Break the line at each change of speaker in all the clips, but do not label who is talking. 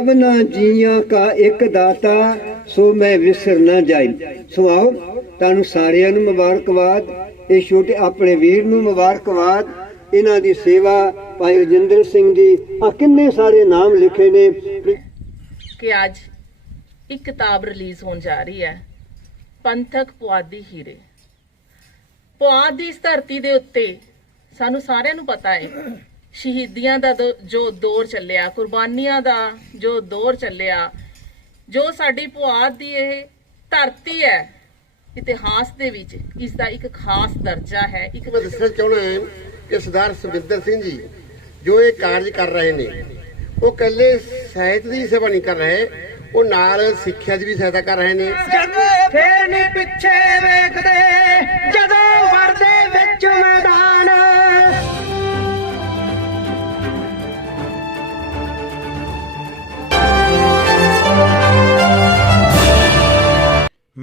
ਅਵਨਾ ਜੀਆਂ ਕਾ ਇੱਕ ਦਾਤਾ, ਸੋ ਮੈਂ ਵਿਸਰ ਨਾ ਜਾਈ। ਸੁਆਓ, ਤੁਹਾਨੂੰ ਸਾਰਿਆਂ ਨੂੰ ਮੁਬਾਰਕਬਾਦ ਇਹ ਛੋਟੇ ਆਪਣੇ ਵੀਰ ਨੂੰ ਮੁਬਾਰਕਬਾਦ ਇਹਨਾਂ ਦੀ ਸੇਵਾ ਭਾਈ ਰਜਿੰਦਰ ਸਿੰਘ ਜੀ ਆ ਕਿੰਨੇ ਸਾਰੇ ਨਾਮ ਲਿਖੇ ਨੇ।
ਕਿ ਅੱਜ ਇੱਕ ਕਿਤਾਬ ਰਿਲੀਜ਼ ਹੋਣ ਜਾ ਰਹੀ ਹੈ, ਪੰਥਕ ਪੁਆਧੀ ਹੀਰੇ। ਪੁਆਦ ਦੀ ਇਸ ਧਰਤੀ ਦੇ ਉੱਤੇ ਸਾਨੂੰ ਸਾਰਿਆਂ ਨੂੰ ਪਤਾ ਹੈ ਸ਼ਹੀਦੀਆਂ ਦਾ ਜੋ ਦੌਰ ਚੱਲਿਆ ਕੁਰਬਾਨੀਆਂ ਦਾ ਜੋ ਦੌਰ ਚੱਲਿਆ ਜੋ ਸਾਡੀ ਪੁਆਧ ਦੀ ਇਹ ਧਰਤੀ ਹੈ ਇਤਿਹਾਸ ਦੇ ਵਿੱਚ ਇਸ ਦਾ ਇੱਕ ਖਾਸ ਦਰਜਾ ਹੈ ਇੱਕ
ਮੈਂ ਦੱਸਣਾ ਚਾਹੁੰਦਾ ਹਾਂ ਕਿ ਸਰਦਾਰ ਸੁਖਵਿੰਦਰ ਸਿੰਘ ਜੀ ਜੋ ਇਹ ਕਾਰਜ ਕਰ ਰਹੇ ਨੇ ਉਹ ਇਕੱਲੇ ਸਾਹਿਤ ਦੀ ਸੇਵਾ ਨਹੀਂ ਕਰ ਰਹੇ ਉਹ ਨਾਲ ਸਿੱਖਿਆ ਦੀ ਵੀ ਸਹਾਇਤਾ ਕਰ ਰਹੇ ਨੇ।
ਫੇਰ ਨਹੀਂ ਪਿੱਛੇ ਵੇਖਦੇ ਜਦੋਂ ਵਰਦੇ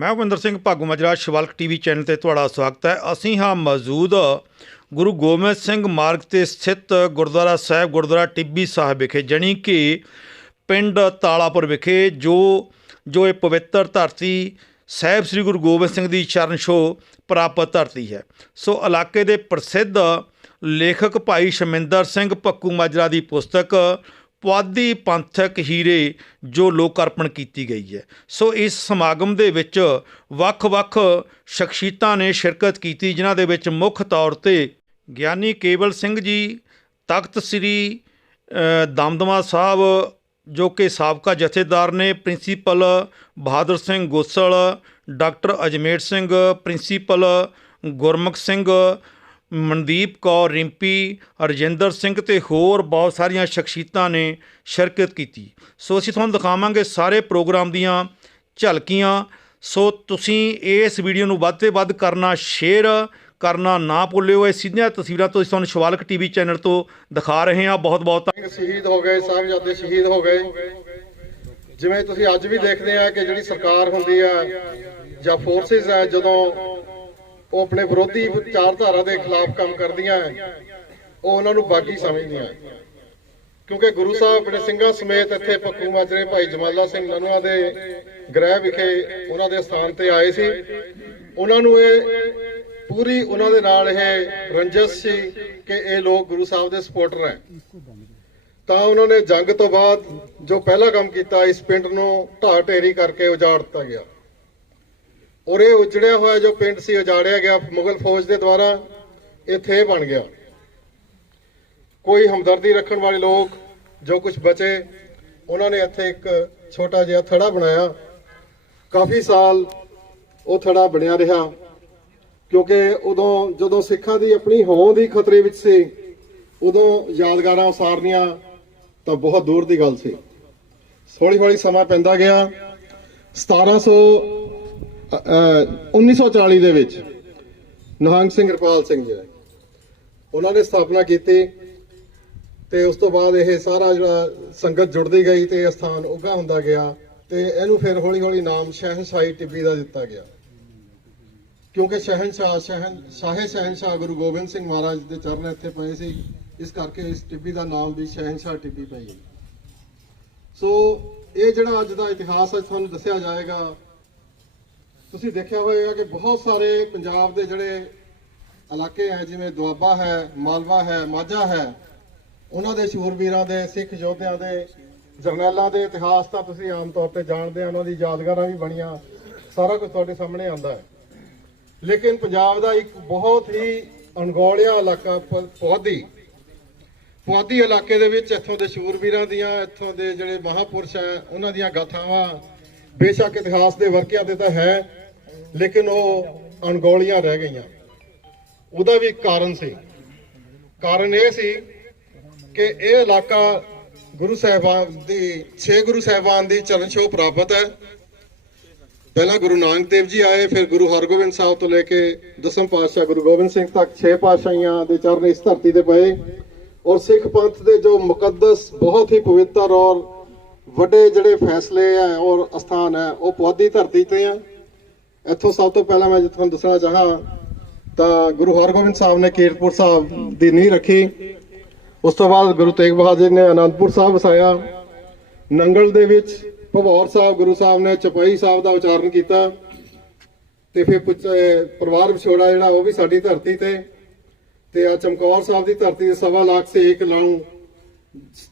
ਮੈਂ ਭਵਿੰਦਰ ਸਿੰਘ ਭਾਗੂ ਮਜਰਾ, ਸ਼ਿਵਲਕ ਟੀਵੀ ਚੈਨਲ ਤੇ ਤੁਹਾਡਾ ਸਵਾਗਤ ਹੈ। ਅਸੀਂ ਹਾਂ ਮੌਜੂਦ ਗੁਰੂ ਗੋਬਿੰਦ ਸਿੰਘ ਮਾਰਗ ਤੇ ਸਥਿਤ ਗੁਰਦੁਆਰਾ ਸਾਹਿਬ, ਗੁਰਦੁਆਰਾ ਟਿੱਬੀ ਸਾਹਿਬ ਵਿਖੇ, ਜਣੀ ਕਿ ਪਿੰਡ ਤਾਲਾਪੁਰ ਵਿਖੇ, ਜੋ ਜੋ ਇਹ ਪਵਿੱਤਰ ਧਰਤੀ ਸਾਹਿਬ ਸ੍ਰੀ ਗੁਰੂ ਗੋਬਿੰਦ ਸਿੰਘ ਦੀ ਚਰਨ ਛੋਹ ਪ੍ਰਾਪਤ ਧਰਤੀ ਹੈ। ਸੋ ਇਲਾਕੇ ਦੇ ਪ੍ਰਸਿੱਧ ਲੇਖਕ ਭਾਈ ਸ਼ਮਿੰਦਰ ਸਿੰਘ ਪੱਕੂ ਮਾਜਰਾ ਦੀ ਪੁਸਤਕ ਪੁਆਧੀ ਪੰਥਕ ਹੀਰੇ ਜੋ ਲੋਕ ਅਰਪਣ ਕੀਤੀ ਗਈ ਹੈ। ਸੋ ਇਸ ਸਮਾਗਮ ਦੇ ਵਿੱਚ ਵੱਖ-ਵੱਖ ਸ਼ਖਸੀਅਤਾਂ ਨੇ ਸ਼ਿਰਕਤ ਕੀਤੀ, ਜਿਨ੍ਹਾਂ ਦੇ ਵਿੱਚ ਮੁੱਖ ਤੌਰ ਤੇ ਗਿਆਨੀ ਕੇਵਲ ਸਿੰਘ ਜੀ, ਤਖਤ ਸ੍ਰੀ ਦਮਦਮਾ ਸਾਹਿਬ ਜੋ ਕਿ ਸਾਬਕਾ ਜਥੇਦਾਰ ਨੇ, principal Bahadur Singh Gosal, doctor Ajmer Singh, principal Gurmukh Singh Mandeep Kaur, Rimpi Rajinder Singh ਤੇ ਹੋਰ ਬਹੁਤ ਸਾਰੀਆਂ ਸ਼ਖਸੀਅਤਾਂ ਨੇ ਸ਼ਿਰਕਤ ਕੀਤੀ। ਸੋ ਅਸੀਂ ਤੁਹਾਨੂੰ ਦਿਖਾਵਾਂਗੇ ਸਾਰੇ ਪ੍ਰੋਗਰਾਮ ਦੀਆਂ ਝਲਕੀਆਂ। ਸੋ ਤੁਸੀਂ ਇਸ ਵੀਡੀਓ ਨੂੰ ਵੱਧ ਤੋਂ ਵੱਧ ਕਰਨਾ ਸ਼ੇਅਰ ਕਰਨਾ ਨਾ ਭੁੱਲਿਓ। ਇਹ ਸਿੱਧੀਆਂ ਤਸਵੀਰਾਂ ਤੋਂ ਅਸੀਂ ਤੁਹਾਨੂੰ ਸ਼ਿਵਾਲਕ ਟੀਵੀ ਚੈਨਲ ਤੋਂ ਦਿਖਾ ਰਹੇ ਹਾਂ। ਬਹੁਤ ਬਹੁਤ
ਸ਼ਹੀਦ ਹੋ ਗਏ, ਸਾਹਿਬਜ਼ਾਦੇ ਸ਼ਹੀਦ ਹੋ ਗਏ। ਜਿਵੇਂ ਤੁਸੀਂ ਅੱਜ ਵੀ ਦੇਖਦੇ ਆ ਕਿ ਜਿਹੜੀ ਸਰਕਾਰ ਹੁੰਦੀ ਆ ਜਾਂ ਫੋਰਸਿਸ ਆ, ਜਦੋਂ ਉਹ ਆਪਣੇ ਵਿਰੋਧੀ ਵਿਚਾਰਧਾਰਾ ਦੇ ਖਿਲਾਫ ਕੰਮ ਕਰਦੀਆਂ ਹੈ, ਉਹ ਉਹਨਾਂ ਨੂੰ ਬਾਗੀ ਸਮਝਦੀਆਂ ਕਿਉਂਕਿ ਗੁਰੂ ਸਾਹਿਬ ਆਪਣੇ ਸਿੰਘਾਂ ਸਮੇਤ ਇੱਥੇ ਪੱਕੂ ਮਾਜਰੇ ਭਾਈ ਜਮਾਲਾ ਸਿੰਘ ਨਨੂਆ ਦੇ ਗ੍ਰਹਿ ਵਿਖੇ ਉਹਨਾਂ ਦੇ ਸਥਾਨ ਤੇ ਆਏ ਸੀ। ਉਹਨਾਂ ਨੂੰ ਇਹ ਪੂਰੀ ਉਹਨਾਂ ਦੇ ਨਾਲ ਇਹ ਰੰਜਸ ਸੀ ਕਿ ਇਹ ਲੋਕ ਗੁਰੂ ਸਾਹਿਬ ਦੇ ਸਪੋਰਟਰ ਹੈ ਤਾਂ ਉਹਨਾਂ ਨੇ ਜੰਗ ਤੋਂ ਬਾਅਦ ਜੋ ਪਹਿਲਾ ਕੰਮ ਕੀਤਾ ਇਸ ਪਿੰਡ ਨੂੰ ਢਾਹ ਢੇਰੀ ਕਰਕੇ ਉਜਾੜ ਦਿੱਤਾ ਗਿਆ। ਔਰ ਇਹ ਉਜੜਿਆ ਹੋਇਆ ਜੋ ਪਿੰਡ ਸੀ ਉਜਾੜਿਆ ਗਿਆ ਮੁਗਲ ਫੌਜ ਦੇ ਦੁਆਰਾ ਇਹ ਬਣ ਗਿਆ। ਕੋਈ ਹਮਦਰਦੀ ਰੱਖਣ ਵਾਲੇ ਲੋਕ ਜੋ ਕੁਝ ਬਚੇ ਉਹਨਾਂ ਨੇ ਇੱਥੇ ਇੱਕ ਛੋਟਾ ਜਿਹਾ ਥੜਾ ਬਣਾਇਆ। ਕਾਫੀ ਸਾਲ ਉਹ ਥੜਾ ਬਣਿਆ ਰਿਹਾ ਕਿਉਂਕਿ ਉਦੋਂ ਜਦੋਂ ਸਿੱਖਾਂ ਦੀ ਆਪਣੀ ਹੋਂਦ ਹੀ ਖਤਰੇ ਵਿੱਚ ਸੀ ਉਦੋਂ ਯਾਦਗਾਰਾਂ ਉਸਾਰਨੀਆਂ ਤਾਂ ਬਹੁਤ ਦੂਰ ਦੀ ਗੱਲ ਸੀ। ਹੌਲੀ ਹੌਲੀ ਸਮਾਂ ਪੈਂਦਾ ਗਿਆ। 1700 ਅ, 1940 ਦੇ ਵਿੱਚ ਨਿਹੰਗ ਸਿੰਘ ਰਪਾਲ ਸਿੰਘ ਜੀ ਉਹਨਾਂ ਨੇ ਸਥਾਪਨਾ ਕੀਤੀ ਤੇ ਉਸ ਤੋਂ ਬਾਅਦ ਇਹ ਸਾਰਾ ਜਿਹੜਾ ਸੰਗਤ ਜੁੜਦੀ ਗਈ ਤੇ ਇਹ ਸਥਾਨ ਉੱਗਾ ਹੁੰਦਾ ਗਿਆ ਤੇ ਇਹਨੂੰ ਫਿਰ ਹੌਲੀ ਹੌਲੀ ਨਾਮ ਸ਼ਹਿਨਸ਼ਾਹੀ ਟਿੱਬੀ ਦਾ ਦਿੱਤਾ ਗਿਆ। ਕਿਉਂਕਿ ਸ਼ਹਿਨਸ਼ਾਹ, ਸ਼ਹਿਨ, ਸ਼ਾਹੇ ਸ਼ਹਿਨਸ਼ਾਹ ਗੁਰੂ ਗੋਬਿੰਦ ਸਿੰਘ ਮਹਾਰਾਜ ਦੇ ਚਰਨ ਇੱਥੇ ਪਏ ਸੀ, ਇਸ ਕਰਕੇ ਇਸ ਟਿੱਬੀ ਦਾ ਨਾਮ ਵੀ ਸ਼ਹਿਨਸ਼ਾਹ ਟਿੱਬੀ ਪਈ ਸੋ ਇਹ ਜਿਹੜਾ ਅੱਜ ਦਾ ਇਤਿਹਾਸ ਹੈ, ਤੁਹਾਨੂੰ ਦੱਸਿਆ ਜਾਏਗਾ ਤੁਸੀਂ ਦੇਖਿਆ ਹੋਵੇਗਾ ਕਿ ਬਹੁਤ ਸਾਰੇ ਪੰਜਾਬ ਦੇ ਜਿਹੜੇ ਇਲਾਕੇ ਹੈ, ਜਿਵੇਂ ਦੁਆਬਾ ਹੈ, ਮਾਲਵਾ ਹੈ, ਮਾਝਾ ਹੈ, ਉਹਨਾਂ ਦੇ ਸ਼ੂਰਵੀਰਾਂ ਦੇ, ਸਿੱਖ ਯੋਧਿਆਂ ਦੇ, ਜਰਨੈਲਾਂ ਦੇ ਇਤਿਹਾਸ ਤਾਂ ਤੁਸੀਂ ਆਮ ਤੌਰ ਤੇ ਜਾਣਦੇ ਆ, ਉਹਨਾਂ ਦੀ ਯਾਦਗਾਰਾਂ ਵੀ ਬਣੀਆਂ, ਸਾਰਾ ਕੁਝ ਤੁਹਾਡੇ ਸਾਹਮਣੇ ਆਉਂਦਾ ਹੈ। ਲੇਕਿਨ ਪੰਜਾਬ ਦਾ ਇੱਕ ਬਹੁਤ ਹੀ ਅਣਗੌਲਿਆ ਇਲਾਕਾ, ਪ- ਪੁਆਧੀ ਪੁਆਧੀ ਇਲਾਕੇ ਦੇ ਵਿੱਚ ਇੱਥੋਂ ਦੇ ਸ਼ੂਰਵੀਰਾਂ ਦੀਆਂ, ਇੱਥੋਂ ਦੇ ਜਿਹੜੇ ਮਹਾਪੁਰਸ਼ ਹੈ, ਉਹਨਾਂ ਦੀਆਂ ਗਾਥਾਵਾਂ, ਬੇਸ਼ੱਕ ਇਤਿਹਾਸ ਦੇ ਵਰਕਿਆਂ ਤੇ ਤਾਂ ਹੈ ਲੇਕਿਨ ਉਹ ਅਣਗੌਲੀਆਂ ਰਹਿ ਗਈਆਂ। ਉਹਦਾ ਵੀ ਇੱਕ ਕਾਰਨ ਸੀ। ਕਾਰਨ ਇਹ ਸੀ ਕਿ ਇਹ ਇਲਾਕਾ ਗੁਰੂ ਸਾਹਿਬਾਨ ਦੀ, ਛੇ ਗੁਰੂ ਸਾਹਿਬਾਨ ਦੀ ਚਰਨ ਛੋਹ ਪ੍ਰਾਪਤ ਹੈ। ਪਹਿਲਾਂ ਗੁਰੂ ਨਾਨਕ ਦੇਵ ਜੀ ਆਏ, ਫਿਰ ਗੁਰੂ ਹਰਗੋਬਿੰਦ ਸਾਹਿਬ ਤੋਂ ਲੈ ਕੇ ਦਸਮ ਪਾਤਸ਼ਾਹ ਗੁਰੂ ਗੋਬਿੰਦ ਸਿੰਘ ਤੱਕ ਛੇ ਪਾਤਸ਼ਾਹੀਆਂ ਦੇ ਚਰਨ ਇਸ ਧਰਤੀ ਤੇ ਪਏ। ਔਰ ਸਿੱਖ ਪੰਥ ਦੇ ਜੋ ਮੁਕੱਦਸ, ਬਹੁਤ ਹੀ ਪਵਿੱਤਰ ਔਰ ਵੱਡੇ ਜਿਹੜੇ ਫੈਸਲੇ ਆ ਔਰ ਅਸਥਾਨ ਹੈ, ਉਹ ਪੁਆਧੀ ਧਰਤੀ ਤੇ ਆ ਇੱਥੋਂ ਸਭ ਤੋਂ ਪਹਿਲਾਂ ਮੈਂ ਜੇ ਤੁਹਾਨੂੰ ਦੱਸਣਾ ਚਾਹਾਂ ਤਾਂ ਗੁਰੂ ਹਰਗੋਬਿੰਦ ਸਾਹਿਬ ਨੇ ਕੀਰਤਪੁਰ ਸਾਹਿਬ ਦੀ ਨੀਂਹ ਰੱਖੀ। ਉਸ ਤੋਂ ਬਾਅਦ ਗੁਰੂ ਤੇਗ ਬਹਾਦਰ ਨੇ ਆਨੰਦਪੁਰ ਸਾਹਿਬ ਵਸਾਇਆ। ਨੰਗਲ ਦੇ ਵਿੱਚ ਭਵੌਰ ਸਾਹਿਬ, ਗੁਰੂ ਸਾਹਿਬ ਨੇ ਚਪਾਈ ਸਾਹਿਬ ਦਾ ਉਚਾਰਨ ਕੀਤਾ। ਤੇ ਫਿਰ ਪੁੱਛ- ਪਰਿਵਾਰ ਵਿਛੋੜਾ ਜਿਹੜਾ ਉਹ ਵੀ ਸਾਡੀ ਧਰਤੀ ਤੇ। ਤੇ ਆ ਚਮਕੌਰ ਸਾਹਿਬ ਦੀ ਧਰਤੀ ਤੇ ਸਵਾ ਲੱਖ ਸੇ ਇੱਕ ਲਾਉਂ।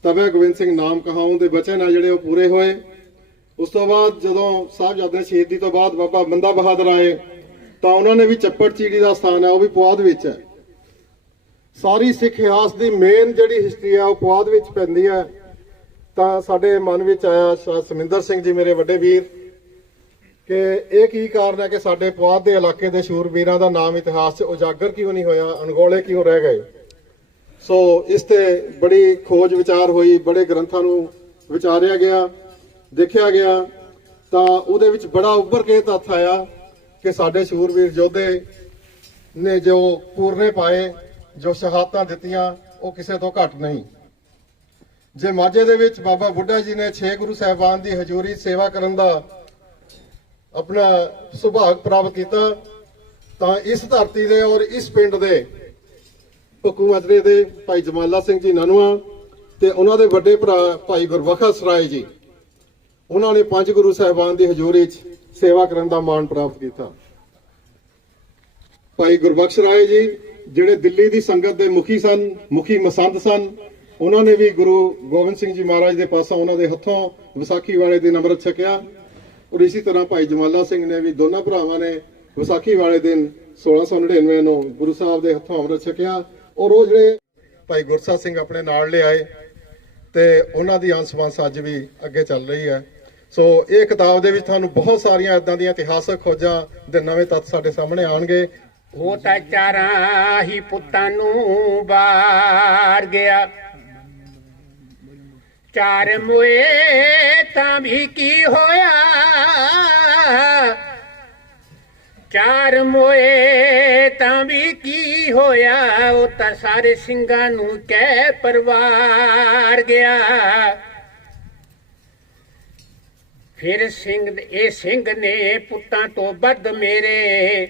ਤਵੇ ਗੋਬਿੰਦ ਸਿੰਘ ਨਾਮ ਕਹਾਉਂ ਦੇ ਬਚਨ ਆ ਜਿਹੜੇ ਉਹ ਪੂਰੇ ਹੋਏ। ਉਸ ਤੋਂ ਬਾਅਦ ਜਦੋਂ ਸਾਹਿਬਜ਼ਾਦਿਆਂ ਸ਼ਹੀਦੀ ਤੋਂ ਬਾਅਦ ਬਾਬਾ ਬੰਦਾ ਬਹਾਦਰ ਆਏ, ਤਾਂ ਉਹਨਾਂ ਨੇ ਵੀ ਚੱਪੜ ਚੀੜੀ ਦਾ ਸਥਾਨ ਹੈ, ਉਹ ਵੀ ਪੁਆਧ ਵਿੱਚ ਹੈ। ਸਾਰੀ ਸਿੱਖ ਇਤਿਹਾਸ ਦੀ ਮੇਨ ਜਿਹੜੀ ਹਿਸਟਰੀ ਹੈ, ਉਹ ਪੁਆਧ ਵਿੱਚ ਪੈਂਦੀ ਹੈ। ਤਾਂ ਸਾਡੇ ਮਨ ਵਿੱਚ ਆਇਆ ਸ਼ਾਹ ਸਮਿੰਦਰ ਸਿੰਘ ਜੀ ਮੇਰੇ ਵੱਡੇ ਵੀਰ, ਕਿ ਇਹ ਕੀ ਕਾਰਨ ਹੈ ਕਿ ਸਾਡੇ ਪੁਆਧ ਦੇ ਇਲਾਕੇ ਦੇ ਸ਼ੂਰਵੀਰਾਂ ਦਾ ਨਾਮ ਇਤਿਹਾਸ 'ਚ ਉਜਾਗਰ ਕਿਉਂ ਨਹੀਂ ਹੋਇਆ, ਅਣਗੋਲੇ ਕਿਉਂ ਰਹਿ ਗਏ? ਸੋ ਇਸ ਤੇ ਬੜੀ ਖੋਜ ਵਿਚਾਰ ਹੋਈ, ਬੜੇ ਗ੍ਰੰਥਾਂ ਨੂੰ ਵਿਚਾਰਿਆ ਗਿਆ। ਦੇਖਿਆ ਗਿਆ, ਤਾਂ ਉਹਦੇ ਵਿੱਚ ਬੜਾ ਉੱਭਰ ਕੇ ਤੱਥ ਆਇਆ ਕਿ ਸਾਡੇ ਸ਼ੂਰਵੀਰ ਯੋਧੇ ਨੇ ਜੋ ਪੂਰਨੇ ਪਾਏ, ਜੋ ਸ਼ਹਾਦਤਾਂ ਦਿੱਤੀਆਂ, ਉਹ ਕਿਸੇ ਤੋਂ ਘੱਟ ਨਹੀਂ। ਜੇ ਮਾਝੇ ਦੇ ਵਿੱਚ ਬਾਬਾ ਬੁੱਢਾ ਜੀ ਨੇ 6 ਗੁਰੂ ਸਾਹਿਬਾਨ ਦੀ ਹਜ਼ੂਰੀ ਸੇਵਾ ਕਰਨ ਦਾ ਆਪਣਾ ਸੁਭਾਗ ਪ੍ਰਾਪਤ ਕੀਤਾ, ਤਾਂ ਇਸ ਧਰਤੀ ਦੇ ਔਰ ਇਸ ਪਿੰਡ ਦੇ ਭੁੱਕੂ ਮਾਜਰੇ ਦੇ ਭਾਈ ਜਮਾਲਾ ਸਿੰਘ ਜੀ ਨਨਵਾ ਤੇ ਉਹਨਾਂ ਦੇ ਵੱਡੇ ਭਰਾ ਭਾਈ ਗੁਰਬਖਸ਼ ਸਰਾਏ ਜੀ ਉਹਨਾਂ ਨੇ ਪੰਜ ਗੁਰੂ ਸਾਹਿਬਾਨ ਦੀ ਹਜ਼ੂਰੀ 'ਚ ਸੇਵਾ ਕਰਨ ਦਾ ਮਾਣ ਪ੍ਰਾਪਤ ਕੀਤਾ। ਭਾਈ ਗੁਰਬਖਸ਼ ਰਾਏ ਜੀ, ਜਿਹੜੇ ਦਿੱਲੀ ਦੀ ਸੰਗਤ ਦੇ ਮੁਖੀ ਸਨ, ਮੁਖੀ ਮਸੰਦ ਸਨ, ਉਹਨਾਂ ਨੇ ਵੀ ਗੁਰੂ ਗੋਬਿੰਦ ਸਿੰਘ ਜੀ ਮਹਾਰਾਜ ਦੇ ਪਾਸੋਂ ਉਹਨਾਂ ਦੇ ਹੱਥੋਂ ਵਿਸਾਖੀ ਵਾਲੇ ਦਿਨ ਅੰਮ੍ਰਿਤ ਛਕਿਆ ਔਰ ਇਸੇ ਤਰ੍ਹਾਂ ਭਾਈ ਜਮਾਲਾ ਸਿੰਘ ਨੇ ਵੀ ਦੋਨਾਂ ਭਰਾਵਾਂ ਨੇ ਵਿਸਾਖੀ ਵਾਲੇ ਦਿਨ 1699 ਨੂੰ ਗੁਰੂ ਸਾਹਿਬ ਦੇ ਹੱਥੋਂ ਅੰਮ੍ਰਿਤ ਛਕਿਆ ਔਰ ਉਹ ਜਿਹੜੇ ਭਾਈ ਗੁਰਸਾ ਸਿੰਘ ਆਪਣੇ ਨਾਲ ਲਿਆਏ ਤੇ ਉਹਨਾਂ ਦੀ ਅੰਸ਼-ਵੰਸ਼ ਅੱਜ ਵੀ ਅੱਗੇ ਚੱਲ ਰਹੀ ਹੈ। ਸੋ ਇਹ ਕਿਤਾਬ ਦੇ ਵਿੱਚ ਤੁਹਾਨੂੰ ਬਹੁਤ ਸਾਰੀਆਂ ਇਦਾਂ ਦੀਆਂ ਇਤਿਹਾਸਕ ਖੋਜਾਂ ਦੇ ਨਵੇਂ ਤੱਥ ਸਾਡੇ ਸਾਹਮਣੇ ਆਣਗੇ
ਉਹ ਤਾਂ ਚਾਰਾਂ ਹੀ ਪੁੱਤਾਂ ਨੂੰ ਬਾਰ ਗਿਆ। ਚਾਰ ਮੋਏ ਤਾਂ ਵੀ ਕੀ ਹੋਇਆ? ਚਾਰ ਮੋਏ ਤਾਂ ਵੀ ਕੀ ਹੋਇਆ? ਉਹ ਤਾਂ ਸਾਰੇ ਸਿੰਘਾਂ ਨੂੰ ਕਹਿ ਪਰਵਾਰ ਗਿਆ। ਫਿਰ ਸਿੰਘ ਇਹ ਸਿੰਘ ਨੇ ਪੁੱਤਾਂ ਤੋਂ ਵੱਧ ਮੇਰੇ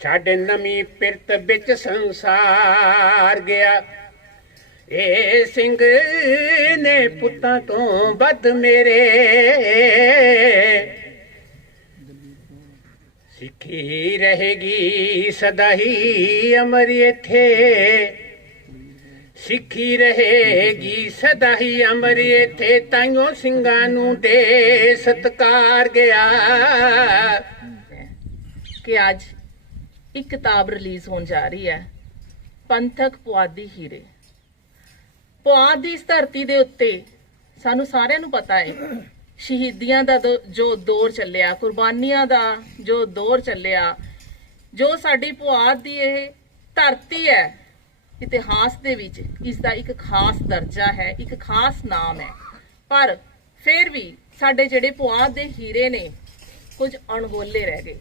ਛੱਡ ਨਵੀਂ ਪਿਰਤ ਵਿੱਚ ਸੰਸਾਰ ਗਿਆ। ਇਹ ਸਿੰਘ ਨੇ ਪੁੱਤਾਂ ਤੋਂ ਵੱਧ ਮੇਰੇ ਸਿੱਖੀ ਰਹੇਗੀ ਸਦਾ ਹੀ ਅਮਰ ਇੱਥੇ। ਸਿੱਖੀ ਰਹੇਗੀ ਸਦਾ ਹੀ ਅਮਰ ਇੱਥੇ ਤਾਈਓ ਸਿੰਘਾਂ ਨੂੰ ਦੇ ਸਤਕਾਰ ਗਿਆ।
ਕਿ ਅੱਜ ਇੱਕ ਕਿਤਾਬ ਰਿਲੀਜ਼ ਹੋਣ ਜਾ ਰਹੀ ਹੈ, ਪੰਥਕ ਪੁਆਧੀ ਹੀਰੇ। ਪੁਆਧ ਦੀ ਇਸ ਧਰਤੀ ਦੇ ਉੱਤੇ ਸਾਨੂੰ ਸਾਰਿਆਂ ਨੂੰ ਪਤਾ ਹੈ, ਸ਼ਹੀਦੀਆਂ ਦਾ ਦੋ- ਜੋ ਦੌਰ ਚੱਲਿਆ, ਕੁਰਬਾਨੀਆਂ ਦਾ ਜੋ ਦੌਰ ਚੱਲਿਆ, ਜੋ ਸਾਡੀ ਪੁਆਧ ਦੀ ਇਹ ਧਰਤੀ ਹੈ ਇਤਿਹਾਸ ਦੇ ਵਿੱਚ ਇਸ ਦਾ ਇੱਕ ਖਾਸ ਦਰਜਾ ਹੈ, ਇੱਕ ਖਾਸ ਨਾਮ ਹੈ। ਪਰ ਫਿਰ ਵੀ ਸਾਡੇ ਜਿਹੜੇ ਪੁਆਧ ਦੇ ਹੀਰੇ ਨੇ, ਕੁਝ ਅਣਗੋਲੇ ਰਹਿ ਗਏ।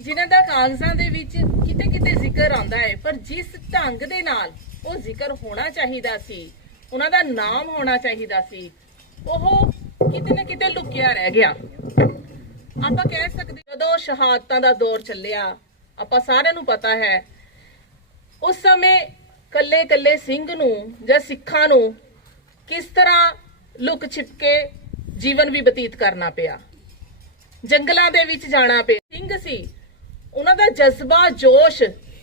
ਜਿਨ੍ਹਾਂ ਦਾ ਕਾਗਜ਼ਾਂ ਦੇ ਵਿੱਚ ਕਿਤੇ ਕਿਤੇ ਜ਼ਿਕਰ ਆਉਂਦਾ ਹੈ, ਪਰ ਜਿਸ ਢੰਗ ਦੇ ਨਾਲ ਉਹ ਜ਼ਿਕਰ ਹੋਣਾ ਚਾਹੀਦਾ ਸੀ, ਉਹਨਾਂ ਦਾ ਨਾਮ ਹੋਣਾ ਚਾਹੀਦਾ ਸੀ, ਉਹ ਕਿਤੇ ਨਾ ਕਿਤੇ ਲੁਕਿਆ ਰਹਿ ਗਿਆ। ਆਪਾਂ ਕਹਿ ਸਕਦੇ ਜਦੋਂ ਸ਼ਹਾਦਤਾਂ ਦਾ ਦੌਰ ਚੱਲਿਆ, ਆਪਾਂ ਸਾਰਿਆਂ ਨੂੰ ਪਤਾ ਹੈ ਉਸ ਸਮੇਂ ਕੱਲੇ ਕੱਲੇ ਸਿੰਘ ਨੂੰ ਜਾਂ ਸਿੱਖਾਂ ਨੂੰ ਕਿਸ ਤਰ੍ਹਾਂ ਲੁਕ ਛਿਪ ਕੇ ਜੀਵਨ ਵੀ ਬਤੀਤ ਕਰਨਾ ਪਿਆ। ਜੰਗਲਾਂ ਦੇ ਵਿੱਚ ਜਾਣਾ ਪਿਆ। ਸਿੰਘ ਸੀ। ਉਹਨਾਂ ਦਾ ਜਜ਼ਬਾ, ਜੋਸ਼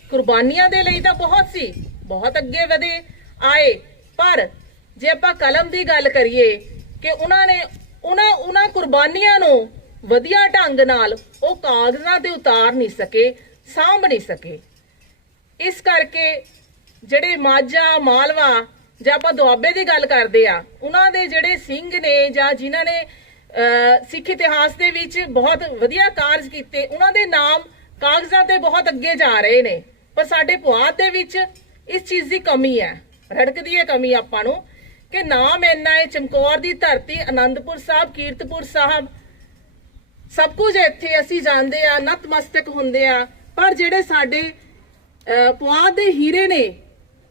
ਕੁਰਬਾਨੀਆਂ ਦੇ ਲਈ ਤਾਂ ਬਹੁਤ ਸੀ। ਬਹੁਤ ਅੱਗੇ ਵਧੇ, ਆਏ। ਪਰ ਜੇ ਆਪਾਂ ਕਲਮ ਦੀ ਗੱਲ ਕਰੀਏ ਕਿ ਉਹਨਾਂ ਨੇ ਉਹਨਾਂ ਉਹਨਾਂ ਕੁਰਬਾਨੀਆਂ ਨੂੰ ਵਧੀਆ ਢੰਗ ਨਾਲ ਉਹ ਕਾਗਜ਼ਾਂ ਤੇ ਉਤਾਰ ਨਹੀਂ ਸਕੇ, ਸਾਂਭ ਨਹੀਂ ਸਕੇ। ਇਸ ਕਰਕੇ ਜਿਹੜੇ ਮਾਝਾ, ਮਾਲਵਾ ਜਾਂ ਆਪਾਂ ਦੁਆਬੇ ਦੀ ਗੱਲ ਕਰਦੇ ਆ, ਉਹਨਾਂ ਦੇ ਜਿਹੜੇ ਸਿੰਘ ਨੇ ਜਾਂ ਜਿਨ੍ਹਾਂ ਨੇ ਸਿੱਖ ਇਤਿਹਾਸ ਦੇ ਵਿੱਚ ਬਹੁਤ ਵਧੀਆ ਕਾਰਜ ਕੀਤੇ, ਉਹਨਾਂ ਦੇ ਨਾਮ ਕਾਗਜ਼ਾਂ ਤੇ ਬਹੁਤ ਅੱਗੇ ਜਾ ਰਹੇ ਨੇ। ਪਰ ਸਾਡੇ ਪੁਆਧ ਦੇ ਵਿੱਚ ਇਸ ਚੀਜ਼ ਦੀ ਕਮੀ ਹੈ, ਰੜਕਦੀ ਹੈ ਕਮੀ ਆਪਾਂ ਨੂੰ, ਕਿ ਨਾਮ ਇੰਨਾ ਹੈ, ਚਮਕੌਰ ਦੀ ਧਰਤੀ ਆਨੰਦਪੁਰ ਸਾਹਿਬ, ਕੀਰਤਪੁਰ ਸਾਹਿਬ, ਸਭ ਕੁਝ ਇੱਥੇ ਅਸੀਂ ਜਾਣਦੇ ਆ, ਨਤਮਸਤਕ ਹੁੰਦੇ ਆ, ਪਰ ਜਿਹੜੇ ਸਾਡੇ ਪੁਆਧ ਦੇ ਹੀਰੇ ਨੇ,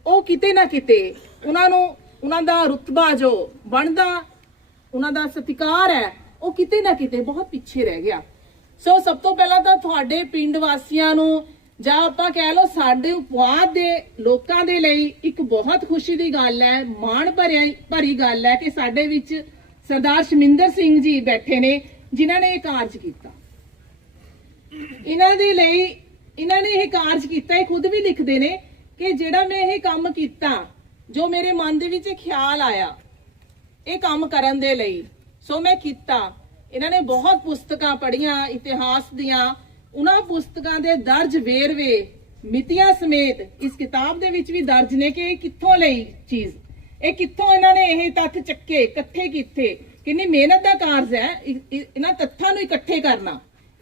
ਉਹ ਕਿਤੇ ਨਾ ਕਿਤੇ ਉਹਨਾਂ ਨੂੰ, ਉਹਨਾਂ ਦਾ ਰੁਤਬਾ ਜੋ ਬਣਦਾ, ਉਹਨਾਂ ਦਾ ਸਤਿਕਾਰ ਹੈ, ਉਹ ਕਿਤੇ ਨਾ ਕਿਤੇ ਬਹੁਤ ਪਿੱਛੇ ਰਹਿ ਗਿਆ। ਸੋ ਸਭ ਤੋਂ ਪਹਿਲਾਂ ਤਾਂ ਤੁਹਾਡੇ ਪਿੰਡ ਵਾਸੀਆਂ ਨੂੰ, ਜਾਂ ਆਪਾਂ ਕਹਿ ਲਓ ਸਾਡੇ ਉਪਵਾਦ ਦੇ ਲੋਕਾਂ ਦੇ ਲਈ ਇੱਕ ਬਹੁਤ ਖੁਸ਼ੀ ਦੀ ਗੱਲ ਹੈ, ਮਾਣ ਭਰਿਆ, ਭਰੀ ਗੱਲ ਹੈ ਕਿ ਸਾਡੇ ਵਿੱਚ ਸਰਦਾਰ ਸ਼ਮਿੰਦਰ ਸਿੰਘ ਜੀ ਬੈਠੇ ਨੇ, ਜਿਨ੍ਹਾਂ ਨੇ ਇਹ ਕਾਰਜ ਕੀਤਾ। ਇਹਨਾਂ ਦੇ ਲਈ ਇਹਨਾਂ ਨੇ ਇਹ ਕਾਰਜ ਕੀਤਾ, ਇਹ ਖੁਦ ਵੀ ਲਿਖਦੇ ਨੇ ਕਿ ਜਿਹੜਾ ਮੈਂ ਇਹ ਕੰਮ ਕੀਤਾ, ਜੋ ਮੇਰੇ ਮਨ ਦੇ ਵਿੱਚ ਇਹ ਖਿਆਲ ਆਇਆ, ਇਹ ਕੰਮ ਕਰਨ ਦੇ ਲਈ, ਸੋ ਮੈਂ ਕੀਤਾ। ਇਹਨਾਂ ਨੇ ਬਹੁਤ ਪੁਸਤਕਾਂ ਪੜ੍ਹੀਆਂ, ਇਤਿਹਾਸ ਦੀਆਂ। ਉਹਨਾਂ ਪੁਸਤਕਾਂ ਦੇ ਦਰਜ ਵੇਰਵੇ, ਮਿਤੀਆਂ ਸਮੇਤ ਇਸ ਕਿਤਾਬ ਦੇ ਵਿੱਚ ਵੀ ਦਰਜ ਨੇ ਕਿ ਇਹ ਕਿੱਥੋਂ ਲਈ ਚੀਜ਼। ਇਹ ਕਿੱਥੋਂ ਇਹਨਾਂ ਨੇ ਇਹ ਤੱਥ ਚੱਕੇ, ਇਕੱਠੇ ਕੀਤੇ। ਕਿੰਨੀ ਮਿਹਨਤ ਦਾ ਕਾਰਜ ਹੈ ਇਹਨਾਂ ਤੱਥਾਂ ਨੂੰ ਇਕੱਠੇ ਕਰਨਾ।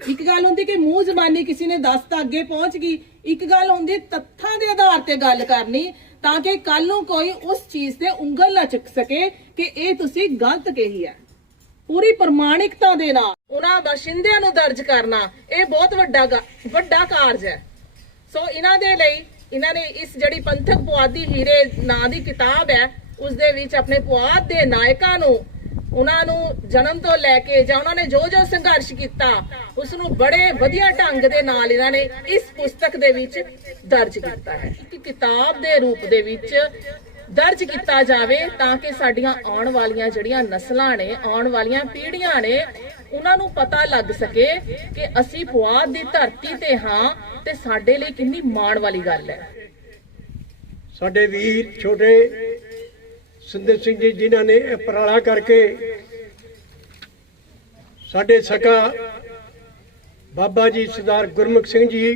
ਇੱਕ ਗੱਲ ਹੁੰਦੀ ਕਿ ਮੂੰਹ ਜ਼ਬਾਨੀ ਕਿਸੇ ਨੇ ਦੱਸ ਤਾਂ ਅੱਗੇ ਪਹੁੰਚ ਗਈ। ਇੱਕ ਗੱਲ ਹੁੰਦੀ ਤੱਥਾਂ ਦੇ ਆਧਾਰ ਤੇ ਗੱਲ ਕਰਨੀ, ਤਾਂ ਕਿ ਕੱਲ ਨੂੰ ਕੋਈ ਉਸ ਚੀਜ਼ ਤੇ ਉਂਗਲ ਨਾ ਚੁੱਕ ਸਕੇ ਕਿ ਇਹ ਤੁਸੀਂ ਗਲਤ ਕਹੀ ਹੈ। ਪੂਰੀ ਪ੍ਰਮਾਣਿਕਤਾ ਦੇ ਨਾਲ ਉਹਨਾਂ ਬਸ਼ਿੰਦਿਆਂ ਨੂੰ ਦਰਜ ਕਰਨਾ, ਇਹ ਬਹੁਤ ਵੱਡਾ ਵੱਡਾ ਕਾਰਜ ਹੈ। ਸੋ ਇਹਨਾਂ ਦੇ ਲਈ ਇਹਨਾਂ ਨੇ ਇਸ ਜਿਹੜੀ ਪੰਥਕ ਪੁਆਧੀ ਹੀਰੇ ਨਾਂ ਦੀ ਕਿਤਾਬ ਹੈ ਉਸ ਦੇ ਵਿੱਚ ਆਪਣੇ ਪੁਆਧ ਦੇ ਨਾਇਕਾਂ ਨੂੰ ਉਹਨਾਂ ਨੂੰ ਜਨਮ ਤੋਂ ਲੈ ਕੇ ਜਾਂ ਉਹਨਾਂ ਨੇ ਜੋ ਜੋ ਸੰਘਰਸ਼ ਕੀਤਾ ਉਸ ਨੂੰ ਬੜੇ ਵਧੀਆ ਢੰਗ ਦੇ ਨਾਲ ਇਹਨਾਂ ਨੇ ਇਸ ਪੁਸਤਕ ਦੇ ਵਿੱਚ ਦਰਜ ਕੀਤਾ ਹੈ। ਇੱਕ ਕਿਤਾਬ ਦੇ ਰੂਪ ਦੇ ਵਿੱਚ ਦਰਜ ਕੀਤਾ ਜਾਵੇ ਤਾਂ ਕਿ ਸਾਡੀਆਂ ਆਉਣ ਵਾਲੀਆਂ ਜਿਹੜੀਆਂ ਨਸਲਾਂ ਨੇ, ਆਉਣ ਵਾਲੀਆਂ ਪੀੜ੍ਹੀਆਂ ਨੇ, ਉਹਨਾਂ ਨੂੰ ਪਤਾ ਲੱਗ ਸਕੇ ਕਿ ਅਸੀਂ ਪੁਆਧ ਦੀ ਧਰਤੀ ਤੇ ਹਾਂ ਤੇ ਸਾਡੇ ਲਈ ਕਿੰਨੀ ਮਾਣ ਵਾਲੀ ਗੱਲ ਹੈ।
ਸਾਡੇ ਵੀਰ ਛੋਟੇ ਸੁੰਦਰ ਸਿੰਘ ਜੀ, ਜਿਨ੍ਹਾਂ ਨੇ ਇਹ ਪਰਾਲਾ ਕਰਕੇ ਸਾਡੇ ਸਕਾ ਬਾਬਾ ਜੀ ਸਰਦਾਰ ਗੁਰਮੁਖ ਸਿੰਘ ਜੀ,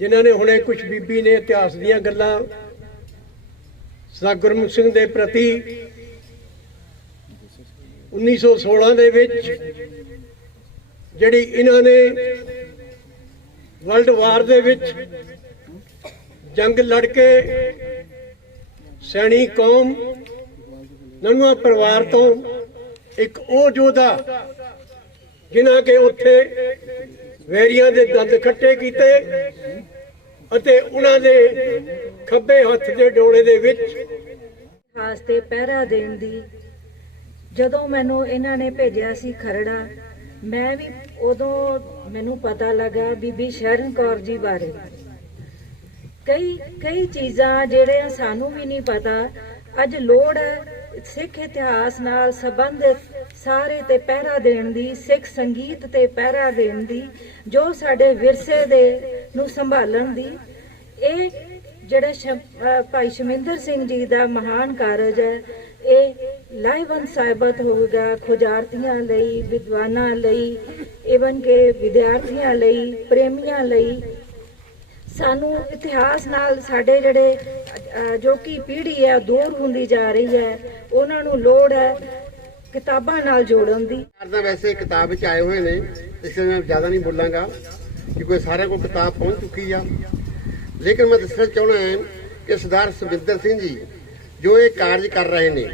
ਜਿਨ੍ਹਾਂ ਨੇ ਹੁਣੇ ਕੁਝ ਬੀਬੀ ਨੇ ਇਤਿਹਾਸ ਦੀਆਂ ਗੱਲਾਂ ਸਰਦਾਰ ਗੁਰਮੁਖ ਸਿੰਘ ਦੇ ਪ੍ਰਤੀ 1916 ਦੇ ਵਿੱਚ ਜਿਹੜੀ ਇਹਨਾਂ ਨੇ ਵਰਲਡ ਵਾਰ ਦੇ ਵਿੱਚ ਜੰਗ ਲੜ ਕੇ ਸੈਣੀ ਕੌਮ ਨਨੂਆ ਪਰਿਵਾਰ ਤੋਂ ਇੱਕ ਉਹ ਯੋਧਾ ਜਿਨ੍ਹਾਂ ਕੇ ਉੱਥੇ ਵੈਰੀਆਂ ਦੇ ਦੰਦ ਖੱਟੇ ਕੀਤੇ ਅਤੇ ਉਹਨਾਂ ਦੇ ਖੱਬੇ ਹੱਥ ਦੇ ਡੋਲੇ ਦੇ ਵਿੱਚ
ਖਾਸ ਤੇ ਪਹਿਰਾ ਦੇਣ ਦੀ। ਜਦੋਂ ਮੈਨੂੰ ਇਹਨਾਂ ਨੇ ਭੇਜਿਆ ਸੀ ਖਰੜਾ, ਮੈਂ ਵੀ ਉਦੋਂ ਮੈਨੂੰ ਪਤਾ ਲੱਗਾ ਬੀਬੀ ਸ਼ਰਨ ਕੌਰ ਜੀ ਬਾਰੇ। ਕਈ ਕਈ ਚੀਜ਼ਾਂ ਜਿਹੜੀਆਂ ਸਾਨੂੰ ਵੀ ਨਹੀਂ ਪਤਾ। ਅੱਜ ਲੋੜ ਹੈ ਸਿੱਖ ਇਤਿਹਾਸ ਨਾਲ ਸੰਬੰਧਿਤ ਸਾਰੇ ਤੇ ਪਹਿਰਾ ਦੇਣ ਦੀ, ਸਿੱਖ ਸੰਗੀਤ ਤੇ ਪਹਿਰਾ ਦੇਣ ਦੀ, ਜੋ ਸਾਡੇ ਵਿਰਸੇ ਦੇ ਨੂੰ ਸੰਭਾਲਣ ਦੀ। ਇਹ ਜਿਹੜਾ ਸ਼ਮ- ਭਾਈ ਸ਼ਮਿੰਦਰ ਸਿੰਘ ਜੀ ਦਾ ਮਹਾਨ ਕਾਰਜ ਹੈ, ਇਹ ਲਾਈਵਨ ਸਾਬਤ ਹੋਵੇਗਾ ਖੁਜਾਰਤੀਆਂ ਲਈ, ਵਿਦਵਾਨਾਂ ਲਈ ਇਵਨ ਕਿ ਵਿਦਿਆਰਥੀਆਂ ਲਈ, ਪ੍ਰੇਮੀਆਂ ਲਈ। ਸਾਨੂੰ ਇਤਿਹਾਸ ਨਾਲ ਸਾਡੇ ਜਿਹੜੇ ਜੋ ਕਿ ਪੀੜ੍ਹੀ ਹੈ ਦੂਰ ਹੁੰਦੀ ਜਾ ਰਹੀ ਹੈ, ਉਹਨਾਂ ਨੂੰ ਲੋੜ ਹੈ ਕਿਤਾਬਾਂ ਨਾਲ ਜੋੜਨ ਦੀ।
ਤਾਂ ਵੈਸੇ ਕਿਤਾਬ ਵਿੱਚ ਆਏ ਹੋਏ ਨੇ, ਇਸ ਲਈ ਮੈਂ ਜ਼ਿਆਦਾ ਨਹੀਂ ਬੋਲਾਂਗਾ ਕਿਉਂਕਿ ਸਾਰਿਆਂ ਕੋਲ ਕਿਤਾਬ ਪਹੁੰਚ ਚੁੱਕੀ ਆ। ਲੇਕਿਨ ਮੈਂ ਦੱਸਣਾ ਚਾਹੁੰਦਾ ਹਾਂ ਕਿ ਸਰਦਾਰ ਸੁਖਵਿੰਦਰ ਸਿੰਘ ਜੀ ਜੋ ਇਹ ਕਾਰਜ ਕਰ ਰਹੇ ਨੇ,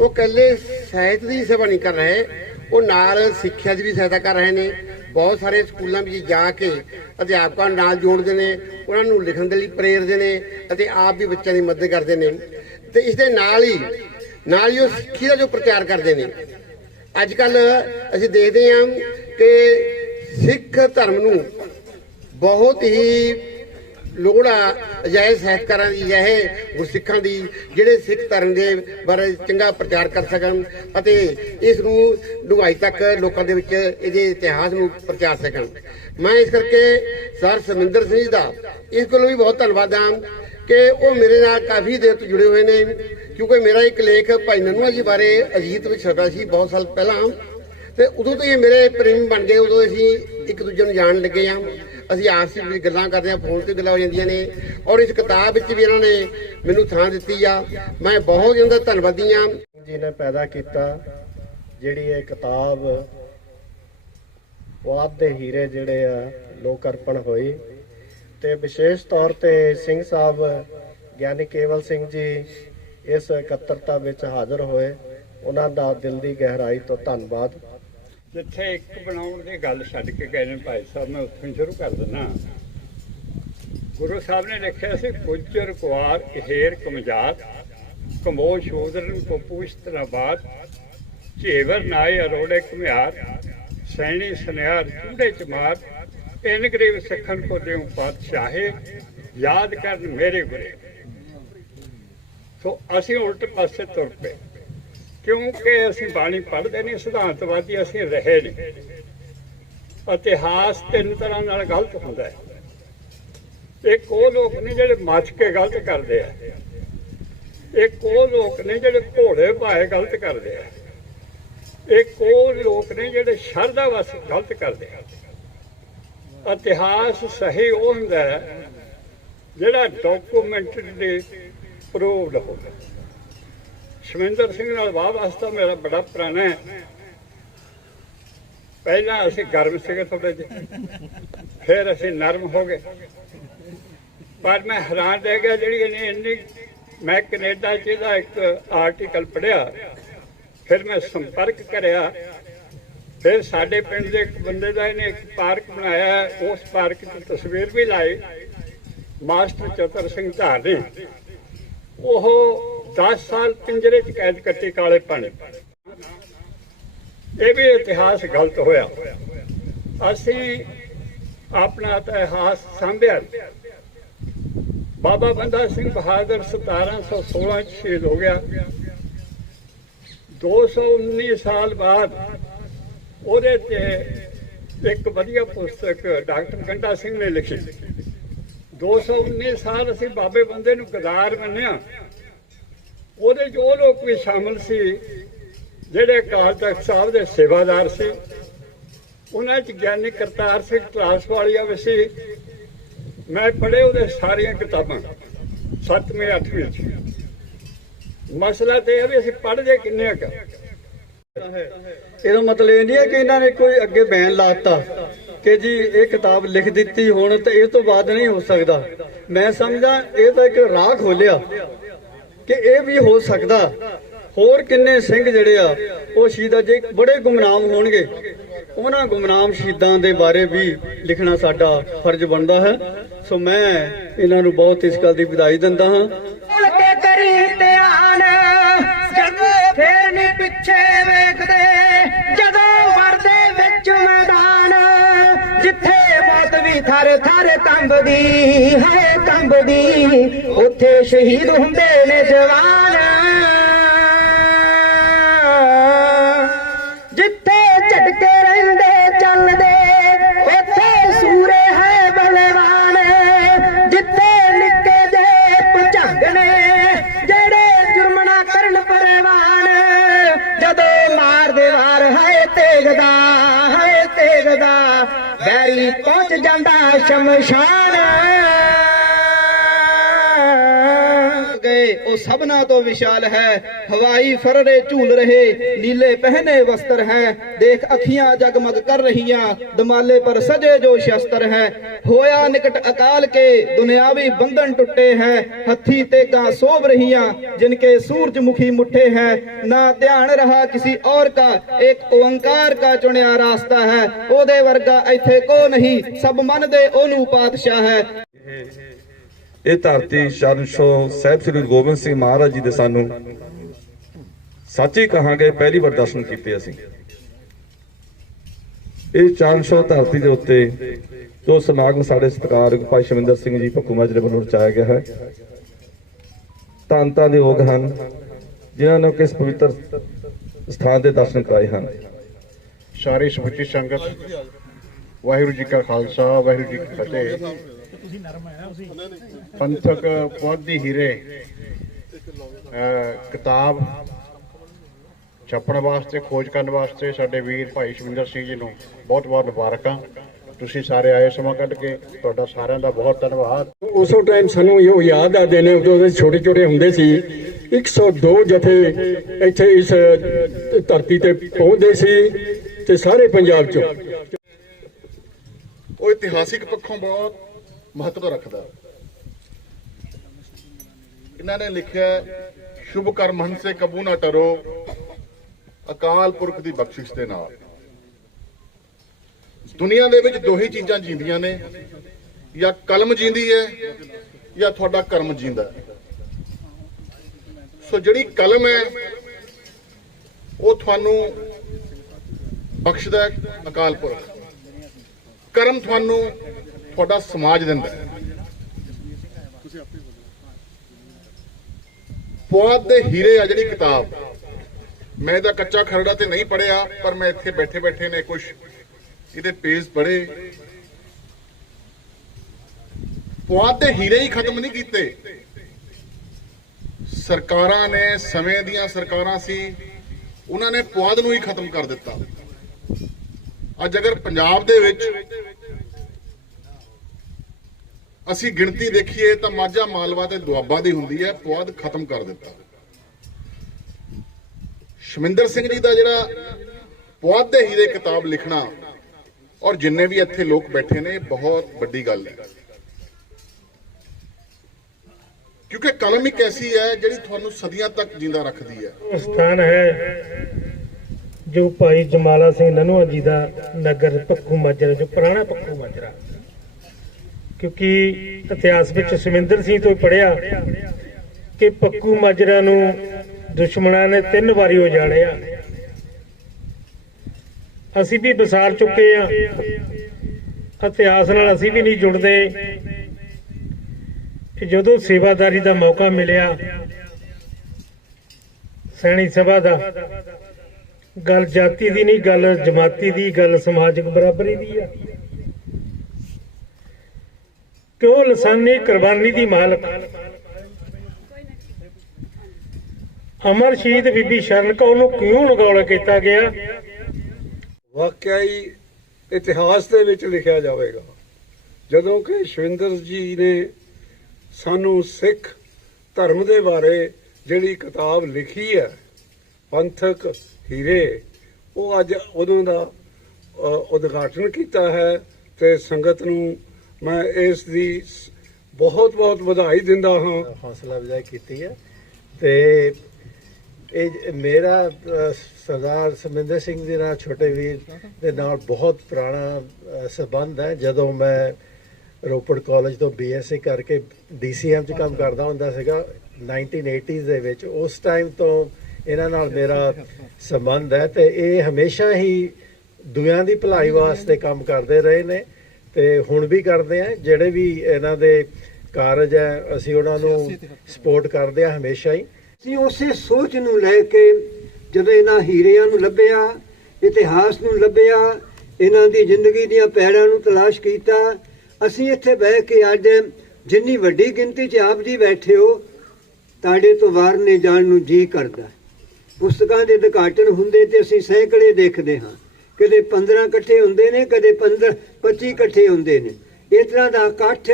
ਉਹ ਇਕੱਲੇ ਸਾਹਿਤ ਦੀ ਸੇਵਾ ਨਹੀਂ ਕਰ ਰਹੇ, ਉਹ ਨਾਲ ਸਿੱਖਿਆ ਦੀ ਵੀ ਸਹਾਇਤਾ ਕਰ ਰਹੇ ਨੇ ਬਹੁਤ ਸਾਰੇ ਸਕੂਲਾਂ ਵਿੱਚ ਜਾ ਕੇ ਅਧਿਆਪਕਾਂ ਨਾਲ ਜੋੜਦੇ ਨੇ, ਉਹਨਾਂ ਨੂੰ ਲਿਖਣ ਦੇ ਲਈ ਪ੍ਰੇਰਦੇ ਨੇ ਅਤੇ ਆਪ ਵੀ ਬੱਚਿਆਂ ਦੀ ਮਦਦ ਕਰਦੇ ਨੇ। ਤੇ ਇਸ ਦੇ ਨਾਲ ਹੀ ਨਾਲ ਹੀ ਉਹ ਸਿੱਖੀ ਦਾ ਜੋ ਪ੍ਰਚਾਰ ਕਰਦੇ ਨੇ। ਅੱਜ ਕੱਲ ਅਸੀਂ ਦੇਖਦੇ ਹਾਂ ਕਿ ਸਿੱਖ ਧਰਮ ਨੂੰ ਬਹੁਤ ਹੀ ਲੋੜ ਆ ਅਜਿਹੇ ਸਾਹਿਤਕਾਰਾਂ ਦੀ, ਅਜਿਹੇ ਗੁਰਸਿੱਖਾਂ ਦੀ, ਜਿਹੜੇ ਸਿੱਖ ਧਰਮ ਦੇ ਬਾਰੇ ਚੰਗਾ ਪ੍ਰਚਾਰ ਕਰ ਸਕਣ ਅਤੇ ਇਸ ਨੂੰ ਡੂੰਘਾਈ ਤੱਕ ਲੋਕਾਂ ਦੇ ਵਿੱਚ ਇਹਦੇ ਇਤਿਹਾਸ ਨੂੰ ਪ੍ਰਚਾਰ ਸਕਣ। ਮੈਂ ਇਸ ਕਰਕੇ ਸਰ ਸਮਿੰਦਰ ਸਿੰਘ ਜੀ ਦਾ ਇਸ ਕੋਲੋਂ ਵੀ ਬਹੁਤ ਧੰਨਵਾਦ ਹਾਂ ਕਿ ਉਹ ਮੇਰੇ ਨਾਲ ਕਾਫੀ ਦੇਰ ਤੋਂ ਜੁੜੇ ਹੋਏ ਨੇ, ਕਿਉਂਕਿ ਮੇਰਾ ਇੱਕ ਲੇਖ ਭਾਈ ਨਨੂਆ ਜੀ ਬਾਰੇ ਅਜੀਤ ਵਿੱਚ ਛਪਿਆ ਸੀ ਬਹੁਤ ਸਾਲ ਪਹਿਲਾਂ ਤੇ ਉਦੋਂ ਤੋਂ ਇਹ ਮੇਰੇ ਪ੍ਰੇਮੀ ਬਣ ਗਏ, ਉਦੋਂ ਅਸੀਂ ਇੱਕ ਦੂਜੇ ਨੂੰ ਜਾਣ ਲੱਗੇ ਆ। ਅਸੀਂ ਆਪਸ ਵਿੱਚ ਗੱਲਾਂ ਕਰਦੇ ਆ ਫੋਨ ਤੇ ਗੱਲਾਂ ਹੋ ਜਾਂਦੀਆਂ ਨੇ। ਔਰ ਇਸ ਕਿਤਾਬ ਵਿੱਚ ਵੀ ਇਹਨਾਂ ਨੇ ਮੈਨੂੰ ਥਾਂ ਦਿੱਤੀ ਆ। ਮੈਂ ਬਹੁਤ ਇਹਨਾਂ ਦਾ ਧੰਨਵਾਦੀ ਆ
ਜੀ ਨੇ ਪੈਦਾ ਕੀਤਾ ਜਿਹੜੀ ਇਹ ਕਿਤਾਬ ਵਾਦ ਦੇ ਹੀਰੇ ਜਿਹੜੇ ਆ, ਲੋਕ ਅਰਪਣ ਹੋਈ ਤੇ ਵਿਸ਼ੇਸ਼ ਤੌਰ ਤੇ ਸਿੰਘ ਸਾਹਿਬ ਗਿਆਨੀ ਕੇਵਲ ਸਿੰਘ ਜੀ ਇਸ ਇਕੱਤਰਤਾ ਵਿੱਚ ਹਾਜ਼ਰ ਹੋਏ। ਉਹਨਾਂ ਦਾ ਦਿਲ ਦੀ ਗਹਿਰਾਈ ਤੋਂ ਧੰਨਵਾਦ।
ਜਿੱਥੇ ਇੱਕ ਬਣਾਉਣ ਦੀ ਗੱਲ ਛੱਡ ਕੇ ਗਏ ਨੇ ਭਾਈ ਸਾਹਿਬ, ਮੈਂ ਉੱਥੋਂ ਸ਼ੁਰੂ ਕਰ ਦਿੰਦਾ। ਗੁਰੂ ਸਾਹਿਬ ਨੇ ਲਿਖਿਆ ਸੀ ਗੁੱਜਰ ਕੁਆਰ ਹੇਰ ਕਮਜਾਤ, ਕਮੋ ਸ਼ੂਦਰਨ ਕੋ ਪੁਸ਼ਤ ਨਾ ਝੇਵਰ ਨਾਏ ਅਰੋੜੇ ਘੁਮਿਆਰ, ਸੈਣੀ ਸੁਨਿਆਰ ਚੂੜੇ ਚ ਇਨ ਗਰੀਬ ਸਿੱਖਣ ਕੋ ਦਿਉ ਪਾਤਸ਼ਾਹੇ, ਯਾਦ ਕਰਨ ਮੇਰੇ ਗੁਰੇ। ਸੋ ਅਸੀਂ ਉਲਟ ਪਾਸੇ ਤੁਰ ਪਏ। ਕਿਉਂਕਿ ਅਸੀਂ ਬਾਣੀ ਪੜ੍ਹਦੇ ਨਹੀਂ, ਸਿਧਾਂਤਵਾਦੀ ਅਸੀਂ ਰਹੇ ਨਹੀਂ। ਇਤਿਹਾਸ ਤਿੰਨ ਤਰ੍ਹਾਂ ਨਾਲ ਗਲਤ ਹੁੰਦਾ ਹੈ। ਇੱਕ ਉਹ ਲੋਕ ਨੇ ਜਿਹੜੇ ਮੱਚ ਕੇ ਗਲਤ ਕਰਦੇ ਆ। ਇੱਕ ਉਹ ਲੋਕ ਨੇ ਜਿਹੜੇ ਘੋੜੇ ਭਾਏ ਗਲਤ ਕਰਦੇ ਆ। ਇੱਕ ਉਹ ਲੋਕ ਨੇ ਜਿਹੜੇ ਸ਼ਰਧਾ ਵਸ ਗਲਤ ਕਰਦੇ ਆ। ਇਤਿਹਾਸ ਸਹੀ ਉਹ ਹੁੰਦਾ ਹੈ ਜਿਹੜਾ ਡਾਕੂਮੈਂਟਰੀ ਪ੍ਰੂਵਡ ਹੋਵੇ ਸ਼ਮਿੰਦਰ ਸਿੰਘ ਨਾਲ ਵਾਹ ਵਾਸਤਾ ਮੇਰਾ ਬੜਾ ਪੁਰਾਣਾ ਹੈ। ਪਹਿਲਾਂ ਅਸੀਂ ਗਰਮ ਸੀਗੇ ਥੋੜੇ ਜਿਹੇ ਫਿਰ ਅਸੀਂ ਨਰਮ ਹੋ ਗਏ। ਪਰ ਮੈਂ ਹੈਰਾਨ ਰਹਿ ਗਿਆ ਜਿਹੜੀ ਇਹਨੇ ਇੰਨੀ, ਮੈਂ ਕੈਨੇਡਾ 'ਚ ਇਹਦਾ ਇੱਕ ਆਰਟੀਕਲ ਪੜਿਆ ਫਿਰ ਮੈਂ ਸੰਪਰਕ ਕਰਿਆ। ਫਿਰ ਸਾਡੇ ਪਿੰਡ ਦੇ ਇੱਕ ਬੰਦੇ ਦਾ ਇਹਨੇ ਇੱਕ ਪਾਰਕ ਬਣਾਇਆ ਉਸ ਪਾਰਕ 'ਚ ਤਸਵੀਰ ਵੀ ਲਾਈ। ਮਾਸਟਰ ਚਤਰ ਸਿੰਘ ਧਾਰ ਨੇ ਉਹ 10 ਸਾਲ ਪਿੰਜਰੇ 'ਚ ਕੈਦ ਕੱਟੀ ਕਾਲੇ ਪਾਣੀ। ਇਹ ਵੀ ਇਤਿਹਾਸ ਗਲਤ ਹੋਇਆ। ਅਸੀਂ ਆਪਣਾ ਇਤਿਹਾਸ ਸਾਂਭਿਆ। ਬਾਬਾ ਬੰਦਾ ਸਿੰਘ ਬਹਾਦਰ 1716 ਚ ਸ਼ਹੀਦ ਹੋ ਗਿਆ। 219 ਸਾਲ ਬਾਅਦ ਉਹਦੇ ਤੇ ਇੱਕ ਵਧੀਆ ਪੁਸਤਕ ਡਾਕਟਰ ਗੰਡਾ ਸਿੰਘ ਨੇ ਲਿਖੀ। 219 ਸਾਲ ਅਸੀਂ ਬਾਬੇ ਬੰਦੇ ਨੂੰ ਗਦਾਰ ਮੰਨਿਆ। ਉਹਦੇ 'ਚ ਉਹ ਲੋਕ ਵੀ ਸ਼ਾਮਲ ਸੀ, ਜਿਹੜੇ ਅਕਾਲ ਤਖਤ ਸਾਹਿਬ ਦੇ ਸੇਵਾਦਾਰ ਸੀ। ਉਹਨਾਂ 'ਚ ਗਿਆਨੀ ਕਰਤਾਰ ਸਿੰਘ ਕਲਾਸ ਵਾਲੀਆ ਵੀ ਸੀ। ਮੈਂ ਪੜ੍ਹੇ ਉਹਦੇ ਸਾਰੀਆਂ ਕਿਤਾਬਾਂ 7ਵੀਂ 8ਵੀਂ ਚ। ਮਸਲਾ ਤੇ ਇਹ ਵੀ ਅਸੀਂ ਪੜ੍ਹਦੇ ਕਿੰਨੇ ਆ
ਇਹਦਾ ਮਤਲਬ ਇਹ ਨਹੀਂ ਹੈ ਕਿ ਇਹਨਾਂ ਨੇ ਕੋਈ ਅੱਗੇ ਬੈਨ ਲਾਤਾ ਕਿ ਜੀ ਇਹ ਕਿਤਾਬ ਲਿਖ ਦਿੱਤੀ ਹੁਣ ਤੇ ਇਸ ਤੋਂ ਬਾਅਦ ਨਹੀਂ ਹੋ ਸਕਦਾ। ਮੈਂ ਸਮਝਦਾ ਇਹ ਤਾਂ ਇੱਕ ਰਾਹ ਖੋਲਿਆ। ਕਿ ਇਹ ਵੀ ਹੋ ਸਕਦਾ। ਹੋਰ ਕਿੰਨੇ ਸਿੰਘ ਜਿਹੜੇ ਆ, ਉਹ ਸ਼ਹੀਦਾਂ ਜੇ ਬੜੇ ਗੁਮਨਾਮ ਹੋਣਗੇ। ਉਹਨਾਂ ਗੁਮਨਾਮ ਸ਼ਹੀਦਾਂ ਦੇ ਬਾਰੇ ਵੀ ਲਿਖਣਾ ਸਾਡਾ ਫਰਜ਼ ਬਣਦਾ ਹੈ। ਸੋ ਮੈਂ ਇਹਨਾਂ ਨੂੰ ਬਹੁਤ ਇਸ ਗੱਲ ਦੀ ਵਧਾਈ ਦਿੰਦਾ ਹਾਂ।
ਫੇਰ ਨੀ ਪਿੱਛੇ ਵੇਖਦੇ, ਜਦੋਂ ਵਰਦੇ ਵਿੱਚ ਮੈਦਾਨ, ਜਿੱਥੇ ਵੀ ਥਰ ਥਰ ਕੰਬਦੀ ਹੈ ਕੰਬਦੀ। ਉੱਥੇ ਸ਼ਹੀਦ ਹੁੰਦੇ ਨੇ ਜਵਾਨ। ਪਹੁੰਚ ਜਾਂਦਾ ਸ਼ਮਸ਼ਾਨ
ਉਹ ਸਭਨਾ ਤੋਂ ਵਿਸ਼ਾਲ ਹੈ। ਹਵਾਈ ਫਰਰੇ ਝੂਲ ਰਹੇ, ਨੀਲੇ ਪਹਿਨੇ ਵਸਤਰ ਹੈ। ਦੇਖ ਅੱਖੀਆਂ ਜਗਮਗ ਕਰ ਰਹੀਆਂ, ਦਮਾਲੇ ਪਰ ਸਜੇ ਜੋ ਸ਼ਸਤਰ ਹੈ। ਹੋਇਆ ਨਿਕਟ ਅਕਾਲ ਕੇ, ਦੁਨਿਆਵੀ ਬੰਧਨ ਟੁੱਟੇ ਹੈ। ਹੱਥੀ ਤੇਗਾ ਸੋਭ ਰਹੀਆਂ ਜਿਨਕੇ ਸੂਰਜਮੁਖੀ ਮੁੱਠੇ ਹੈ। ਨਾ ਧਿਆਨ ਰਹਾ ਕਿਸੇ ਔਰ ਕਾ ਇੱਕ ਓੰਕਾਰ ਕਾ ਚੁਣਿਆ ਰਾਸਤਾ ਹੈ। ਉਹਦੇ ਵਰਗਾ ਇੱਥੇ ਕੋ ਨਹੀਂ, ਸਭ ਮਨ ਦੇ ਉਹਨੂੰ ਪਾਤਸ਼ਾਹ ਹੈ।
ਇਹ ਧਰਤੀ ਸ਼ਰਨਸ਼ੋ ਸਾਹਿਬ ਸ੍ਰੀ ਗੁਰੂ ਗੋਬਿੰਦ ਸਿੰਘ ਮਹਾਰਾਜ ਜੀ ਦੇ ਸਾਨੂੰ ਸੱਚੀ ਕਹਾਂਗੇ, ਪਹਿਲੀ ਵਾਰ ਦਰਸ਼ਨ ਕੀਤੇ ਅਸੀਂ। ਇਹ ਚਰਨਸ਼ੋ ਧਰਤੀ ਦੇ ਉੱਤੇ ਜੋ ਸਮਾਗਮ ਸਾਡੇ ਸਤਿਕਾਰਯੋਗ ਭਾਈ ਸ਼ਵਿੰਦਰ ਸਿੰਘ ਜੀ ਭੱਕੂ ਮਾਜਰੇ ਵੱਲੋਂ ਰਚਾਇਆ ਗਿਆ ਹੈ ਧੰਨ ਦੇ ਯੋਗ ਹਨ, ਜਿਨ੍ਹਾਂ ਨੇ ਕਿਸ ਪਵਿੱਤਰ ਸਥਾਨ ਦੇ ਦਰਸ਼ਨ ਕਰਾਏ ਹਨ।
ਸਾਰੀ ਸਮੁੱਚੀ ਸੰਗਤ, ਵਾਹਿਗੁਰੂ ਜੀ ਕਾ ਖਾਲਸਾ, ਵਾਹਿਗੁਰੂ ਜੀ ਕੀ ਫਤਿਹ। ਪੰਥਕ ਪੌਦੀ ਹੀਰੇ ਕਿਤਾਬ ਛਾਪਣ ਵਾਸਤੇ ਖੋਜ ਕਰਨ ਵਾਸਤੇ ਸਾਡੇ ਵੀਰ ਭਾਈ ਸ਼ਵਿੰਦਰ ਸਿੰਘ ਜੀ ਨੂੰ ਬਹੁਤ ਬਹੁਤ ਮੁਬਾਰਕਾਂ। ਤੁਸੀਂ ਸਾਰੇ ਆਏ ਸਮਾਂ ਕੱਢ ਕੇ ਤੁਹਾਡਾ ਸਾਰਿਆਂ ਦਾ ਬਹੁਤ ਧੰਨਵਾਦ।
ਉਸੋ ਟਾਈਮ ਸਾਨੂੰ ਇਹ ਯਾਦ ਆਦੇ ਨੇ ਉਦੋਂ ਛੋਟੇ ਛੋਟੇ ਹੁੰਦੇ ਸੀ 102 ਜਥੇ ਇੱਥੇ ਇਸ ਧਰਤੀ ਤੇ ਪਹੁੰਚਦੇ ਸੀ ਤੇ ਸਾਰੇ ਪੰਜਾਬ ਚੋਂ।
ਉਹ ਇਤਿਹਾਸਿਕ ਪੱਖੋਂ ਬਹੁਤ ਮਹੱਤਵ ਰੱਖਦਾ। ਇਹਨਾਂ ਨੇ ਲਿਖਿਆ ਸ਼ੁਭ ਕਰਮ ਹੰਸੇ ਕਬੂ ਨਾ ਟਰੋ, ਅਕਾਲ ਪੁਰਖ ਦੀ ਬਖਸ਼ਿਸ਼ ਦੇ ਨਾਲ। ਦੁਨੀਆ ਦੇ ਵਿੱਚ ਦੋ ਹੀ ਚੀਜ਼ਾਂ ਜੀਂਦੀਆਂ ਨੇ, ਜਾਂ ਕਲਮ ਜੀਂਦੀ ਹੈ, ਜਾਂ ਤੁਹਾਡਾ ਕਰਮ ਜੀਂਦਾ ਸੋ ਜਿਹੜੀ ਕਲਮ ਹੈ, ਉਹ ਤੁਹਾਨੂੰ ਬਖਸ਼ਦਾ ਅਕਾਲ ਪੁਰਖ। ਕਰਮ ਤੁਹਾਨੂੰ ਤੁਹਾਡਾ ਸਮਾਜ ਦਿੰਦਾ ਪੁਆਧ ਦੇ ਹੀਰੇ ਆ ਜਿਹੜੀ ਕਿਤਾਬ। ਮੈਂ ਇਹਦਾ ਕੱਚਾ ਖਰੜਾ ਤੇ ਨਹੀਂ ਪੜਿਆ ਪਰ ਮੈਂ ਇੱਥੇ ਬੈਠੇ ਬੈਠੇ ਨੇ ਕੁਝ ਇਹਦੇ ਪੇਜ ਪੜੇ ਪੁਆਧ ਦੇ ਹੀਰੇ ਹੀ ਖਤਮ ਨਹੀਂ ਕੀਤੇ। ਸਰਕਾਰਾਂ ਨੇ, ਸਮੇਂ ਦੀਆਂ ਸਰਕਾਰਾਂ ਸੀ, ਉਹਨਾਂ ਨੇ ਪੁਆਧ ਨੂੰ ਹੀ ਖਤਮ ਕਰ ਦਿੱਤਾ। ਅੱਜ ਅਗਰ ਪੰਜਾਬ ਦੇ ਵਿੱਚ ਅਸੀਂ ਗਿਣਤੀ ਦੇਖੀਏ ਤਾਂ ਮਾਝਾ ਮਾਲਵਾ ਤੇ ਦੁਆਬਾ ਦੀ ਹੁੰਦੀ ਹੈ, ਪੁਆਧ ਖਤਮ ਕਰ ਦਿੱਤਾ। ਸ਼ਮਿੰਦਰ ਸਿੰਘ ਜੀ ਦਾ ਜਿਹੜਾ ਪੁਆਧ ਦੇ ਹੀਰੇ ਕਿਤਾਬ ਲਿਖਣਾ ਔਰ ਜਿੰਨੇ ਵੀ ਇੱਥੇ ਲੋਕ ਬੈਠੇ ਨੇ, ਬਹੁਤ ਵੱਡੀ ਗੱਲ ਹੈ। ਕਿਉਂਕਿ ਕਲਮ ਇੱਕ ਐਸੀ ਹੈ ਜਿਹੜੀ ਤੁਹਾਨੂੰ ਸਦੀਆਂ ਤੱਕ ਜਿੰਦਾ ਰੱਖਦੀ ਹੈ।
ਸਥਾਨ ਹੈ ਜੋ ਭਾਈ ਜਮਾਲਾ ਸਿੰਘ ਨਨੂਆ ਜੀ ਦਾ ਨਗਰ ਪੱਖੂ ਮਾਜਰਾ, ਜੋ ਪੁਰਾਣਾ ਪੱਖੂ ਮਾਜਰਾ। ਕਿਉਂਕਿ ਇਤਿਹਾਸ ਵਿੱਚ ਸ਼ਮਿੰਦਰ ਸਿੰਘ ਤੋਂ ਪੜਿਆ ਕਿ ਪੱਕੂ ਮਾਜਰਾ ਨੂੰ ਦੁਸ਼ਮਣਾਂ ਨੇ ਤਿੰਨ ਵਾਰੀ ਉਜਾੜਿਆ। ਅਸੀਂ ਵੀ ਵਿਸਾਰ ਚੁੱਕੇ ਆ ਇਤਿਹਾਸ ਨਾਲ ਅਸੀਂ ਵੀ ਨਹੀਂ ਜੁੜਦੇ। ਕਿ ਜਦੋਂ ਸੇਵਾਦਾਰੀ ਦਾ ਮੌਕਾ ਮਿਲਿਆ, ਸੈਣੀ ਸਭਾ ਦਾ, ਗੱਲ ਜਾਤੀ ਦੀ ਨਹੀਂ, ਗੱਲ ਜਮਾਤੀ ਦੀ, ਗੱਲ ਸਮਾਜਿਕ ਬਰਾਬਰੀ ਦੀ ਆ। ਕਿਉਂ ਲਸਾਨੀ ਕੁਰਬਾਨੀ ਦੀ ਮਾਲਕ? ਅਮਰ ਸ਼ਹੀਦ ਬੀਬੀ ਸ਼ਰਨ ਕੌਰ ਨੂੰ ਕਿਉਂ ਨਗੌਲਾ ਕੀਤਾ ਗਿਆ?
ਵਾਕਿਆਈ ਇਤਿਹਾਸ ਦੇ ਵਿੱਚ ਲਿਖਿਆ ਜਾਵੇਗਾ। ਜਦੋਂ ਕਿ ਸ਼ਵਿੰਦਰ ਜੀ ਨੇ ਸਾਨੂੰ ਸਿੱਖ ਧਰਮ ਦੇ ਬਾਰੇ ਜਿਹੜੀ ਕਿਤਾਬ ਲਿਖੀ ਹੈ, ਪੰਥਕ ਹੀਰੇ, ਉਹ ਅੱਜ ਉਦੋਂ ਦਾ ਉਦਘਾਟਨ ਕੀਤਾ ਹੈ ਤੇ ਸੰਗਤ ਨੂੰ ਮੈਂ ਇਸ ਦੀ ਬਹੁਤ ਬਹੁਤ ਵਧਾਈ ਦਿੰਦਾ ਹਾਂ।
ਹੌਸਲਾ ਅਫਜ਼ਾਈ ਕੀਤੀ ਹੈ। ਤੇ ਇਹ ਮੇਰਾ ਅ, ਸਰਦਾਰ ਸਮਿੰਦਰ ਸਿੰਘ ਜੀ ਨਾਲ ਛੋਟੇ ਵੀਰ ਦੇ ਨਾਲ ਬਹੁਤ ਪੁਰਾਣਾ ਅ, ਸੰਬੰਧ ਹੈ। ਜਦੋਂ ਮੈਂ ਰੋਪੜ ਕਾਲਜ ਤੋਂ ਬੀਐਸਸੀ ਕਰਕੇ ਡੀਸੀਐਮ ਚ ਕੰਮ ਕਰਦਾ ਹੁੰਦਾ ਸੀਗਾ 1980s ਦੇ ਵਿੱਚ ਉਸ ਟਾਈਮ ਤੋਂ ਇਹਨਾਂ ਨਾਲ ਮੇਰਾ ਸੰਬੰਧ ਹੈ। ਤੇ ਇਹ ਹਮੇਸ਼ਾ ਹੀ ਦੁਨੀਆਂ ਦੀ ਭਲਾਈ ਵਾਸਤੇ ਕੰਮ ਕਰਦੇ ਰਹੇ ਨੇ। ਤੇ ਹੁਣ ਵੀ ਕਰਦੇ ਆ ਜਿਹੜੇ ਵੀ ਇਹਨਾਂ ਦੇ ਕਾਰਜ ਹੈ ਅਸੀਂ ਉਹਨਾਂ ਨੂੰ ਸਪੋਰਟ ਕਰਦੇ ਆ ਹਮੇਸ਼ਾ ਹੀ।
ਅਸੀਂ ਉਸੇ ਸੋਚ ਨੂੰ ਲੈ ਕੇ ਜਦੋਂ ਇਹਨਾਂ ਹੀਰਿਆਂ ਨੂੰ ਲੱਭਿਆ ਇਤਿਹਾਸ ਨੂੰ ਲੱਭਿਆ ਇਹਨਾਂ ਦੀ ਜ਼ਿੰਦਗੀ ਦੀਆਂ ਪੈੜਾਂ ਨੂੰ ਤਲਾਸ਼ ਕੀਤਾ ਅਸੀਂ ਇੱਥੇ ਬਹਿ ਕੇ ਅੱਜ ਜਿੰਨੀ ਵੱਡੀ ਗਿਣਤੀ 'ਚ ਆਪ ਜੀ ਬੈਠੇ ਹੋ ਤੁਹਾਡੇ ਤੋਂ ਵਾਰ ਨੇ ਜਾਣ ਨੂੰ ਜੀ ਕਰਦਾ। ਪੁਸਤਕਾਂ ਦੇ ਉਦਘਾਟਨ ਹੁੰਦੇ ਤੇ ਅਸੀਂ ਸੈਂਕੜੇ ਦੇਖਦੇ ਹਾਂ। ਕਦੇ 15 ਇਕੱਠੇ ਹੁੰਦੇ ਨੇ, ਕਦੇ 15 25 ਇਕੱਠੇ ਹੁੰਦੇ ਨੇ। ਇਸ ਤਰ੍ਹਾਂ ਦਾ ਇਕੱਠ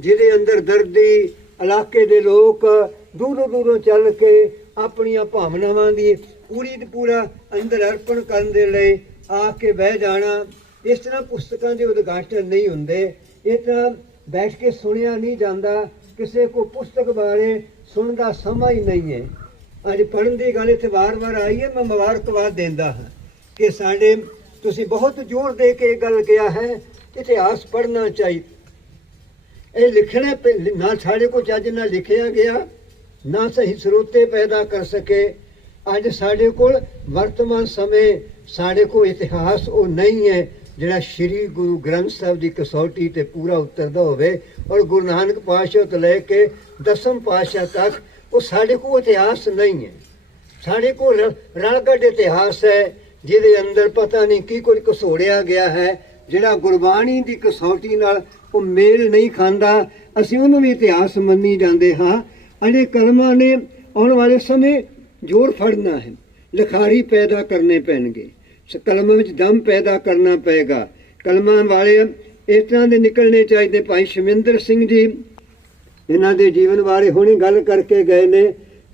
ਜਿਹਦੇ ਅੰਦਰ ਦਰਦੀ, ਇਲਾਕੇ ਦੇ ਲੋਕ ਦੂਰੋਂ ਦੂਰੋਂ ਚੱਲ ਕੇ ਆਪਣੀਆਂ ਭਾਵਨਾਵਾਂ ਦੀ ਪੂਰੀ ਤੇ ਪੂਰਾ ਅੰਦਰ ਅਰਪਣ ਕਰਨ ਦੇ ਲਈ ਆ ਕੇ ਬਹਿ ਜਾਣਾ, ਇਸ ਤਰ੍ਹਾਂ ਪੁਸਤਕਾਂ ਦੇ ਉਦਘਾਟਨ ਨਹੀਂ ਹੁੰਦੇ। ਇਹ ਤਾਂ ਬੈਠ ਕੇ ਸੁਣਿਆ ਨਹੀਂ ਜਾਂਦਾ, ਕਿਸੇ ਕੋ ਪੁਸਤਕ ਬਾਰੇ ਸੁਣਨ ਦਾ ਸਮਾਂ ਹੀ ਨਹੀਂ ਹੈ। ਅੱਜ ਪੜ੍ਹਨ ਦੀ ਗੱਲ ਇੱਥੇ ਵਾਰ-ਵਾਰ ਆਈ ਹੈ, ਮੈਂ ਮੁਬਾਰਕਬਾਦ ਦਿੰਦਾ ਹਾਂ ਕਿ ਸਾਡੇ ਤੁਸੀਂ ਬਹੁਤ ਜ਼ੋਰ ਦੇ ਕੇ ਇਹ ਗੱਲ ਕਿਹਾ ਹੈ, ਇਤਿਹਾਸ ਪੜ੍ਹਨਾ ਚਾਹੀਦਾ ਇਹ ਲਿਖਣਾ ਪੈ- ਨਾ ਸਾਡੇ ਕੋਲ ਚੱਜ ਨਾ ਲਿਖਿਆ ਗਿਆ, ਨਾ ਸਹੀ ਸਰੋਤੇ ਪੈਦਾ ਕਰ ਸਕੇ। ਅੱਜ ਸਾਡੇ ਕੋਲ ਵਰਤਮਾਨ ਸਮੇਂ, ਸਾਡੇ ਕੋਲ ਇਤਿਹਾਸ ਉਹ ਨਹੀਂ ਹੈ, ਜਿਹੜਾ ਸ੍ਰੀ ਗੁਰੂ ਗ੍ਰੰਥ ਸਾਹਿਬ ਦੀ ਕਸੌਟੀ ਤੇ ਪੂਰਾ ਉਤਰਦਾ ਹੋਵੇ ਔਰ ਗੁਰੂ ਨਾਨਕ ਪਾਤਸ਼ਾਹ ਤੋਂ ਲੈ ਕੇ ਦਸਮ ਪਾਤਸ਼ਾਹ ਤੱਕ ਉਹ ਸਾਡੇ ਕੋਲ ਇਤਿਹਾਸ ਨਹੀਂ ਹੈ। ਸਾਡੇ ਕੋਲ ਰ- ਰਲਗੱਡ ਇਤਿਹਾਸ ਹੈ ਜਿਹਦੇ ਅੰਦਰ ਪਤਾ ਨਹੀਂ ਕੀ ਕੁਝ ਘਸੋੜਿਆ ਗਿਆ ਹੈ, ਜਿਹੜਾ ਗੁਰਬਾਣੀ ਦੀ ਕਸੌਟੀ ਨਾਲ ਉਹ ਮੇਲ ਨਹੀਂ ਖਾਂਦਾ, ਅਸੀਂ ਉਹਨੂੰ ਵੀ ਇਤਿਹਾਸ ਮੰਨੀ ਜਾਂਦੇ ਹਾਂ। ਅਜੇ ਕਲਮਾਂ ਨੇ ਆਉਣ ਵਾਲੇ ਸਮੇਂ ਜੋਰ ਫੜਨਾ ਹੈ, ਲਿਖਾਰੀ ਪੈਦਾ ਕਰਨੇ ਪੈਣਗੇ। ਕਲਮਾਂ ਵਿੱਚ ਦਮ ਪੈਦਾ ਕਰਨਾ ਪਏਗਾ। ਕਲਮਾਂ ਵਾਲੇ ਇਸ ਤਰ੍ਹਾਂ ਦੇ ਨਿਕਲਣੇ ਚਾਹੀਦੇ। ਭਾਈ ਸ਼ਮਿੰਦਰ ਸਿੰਘ ਜੀ ਇਹਨਾਂ ਦੇ ਜੀਵਨ ਬਾਰੇ ਹੁਣੇ ਗੱਲ ਕਰਕੇ ਗਏ ਨੇ।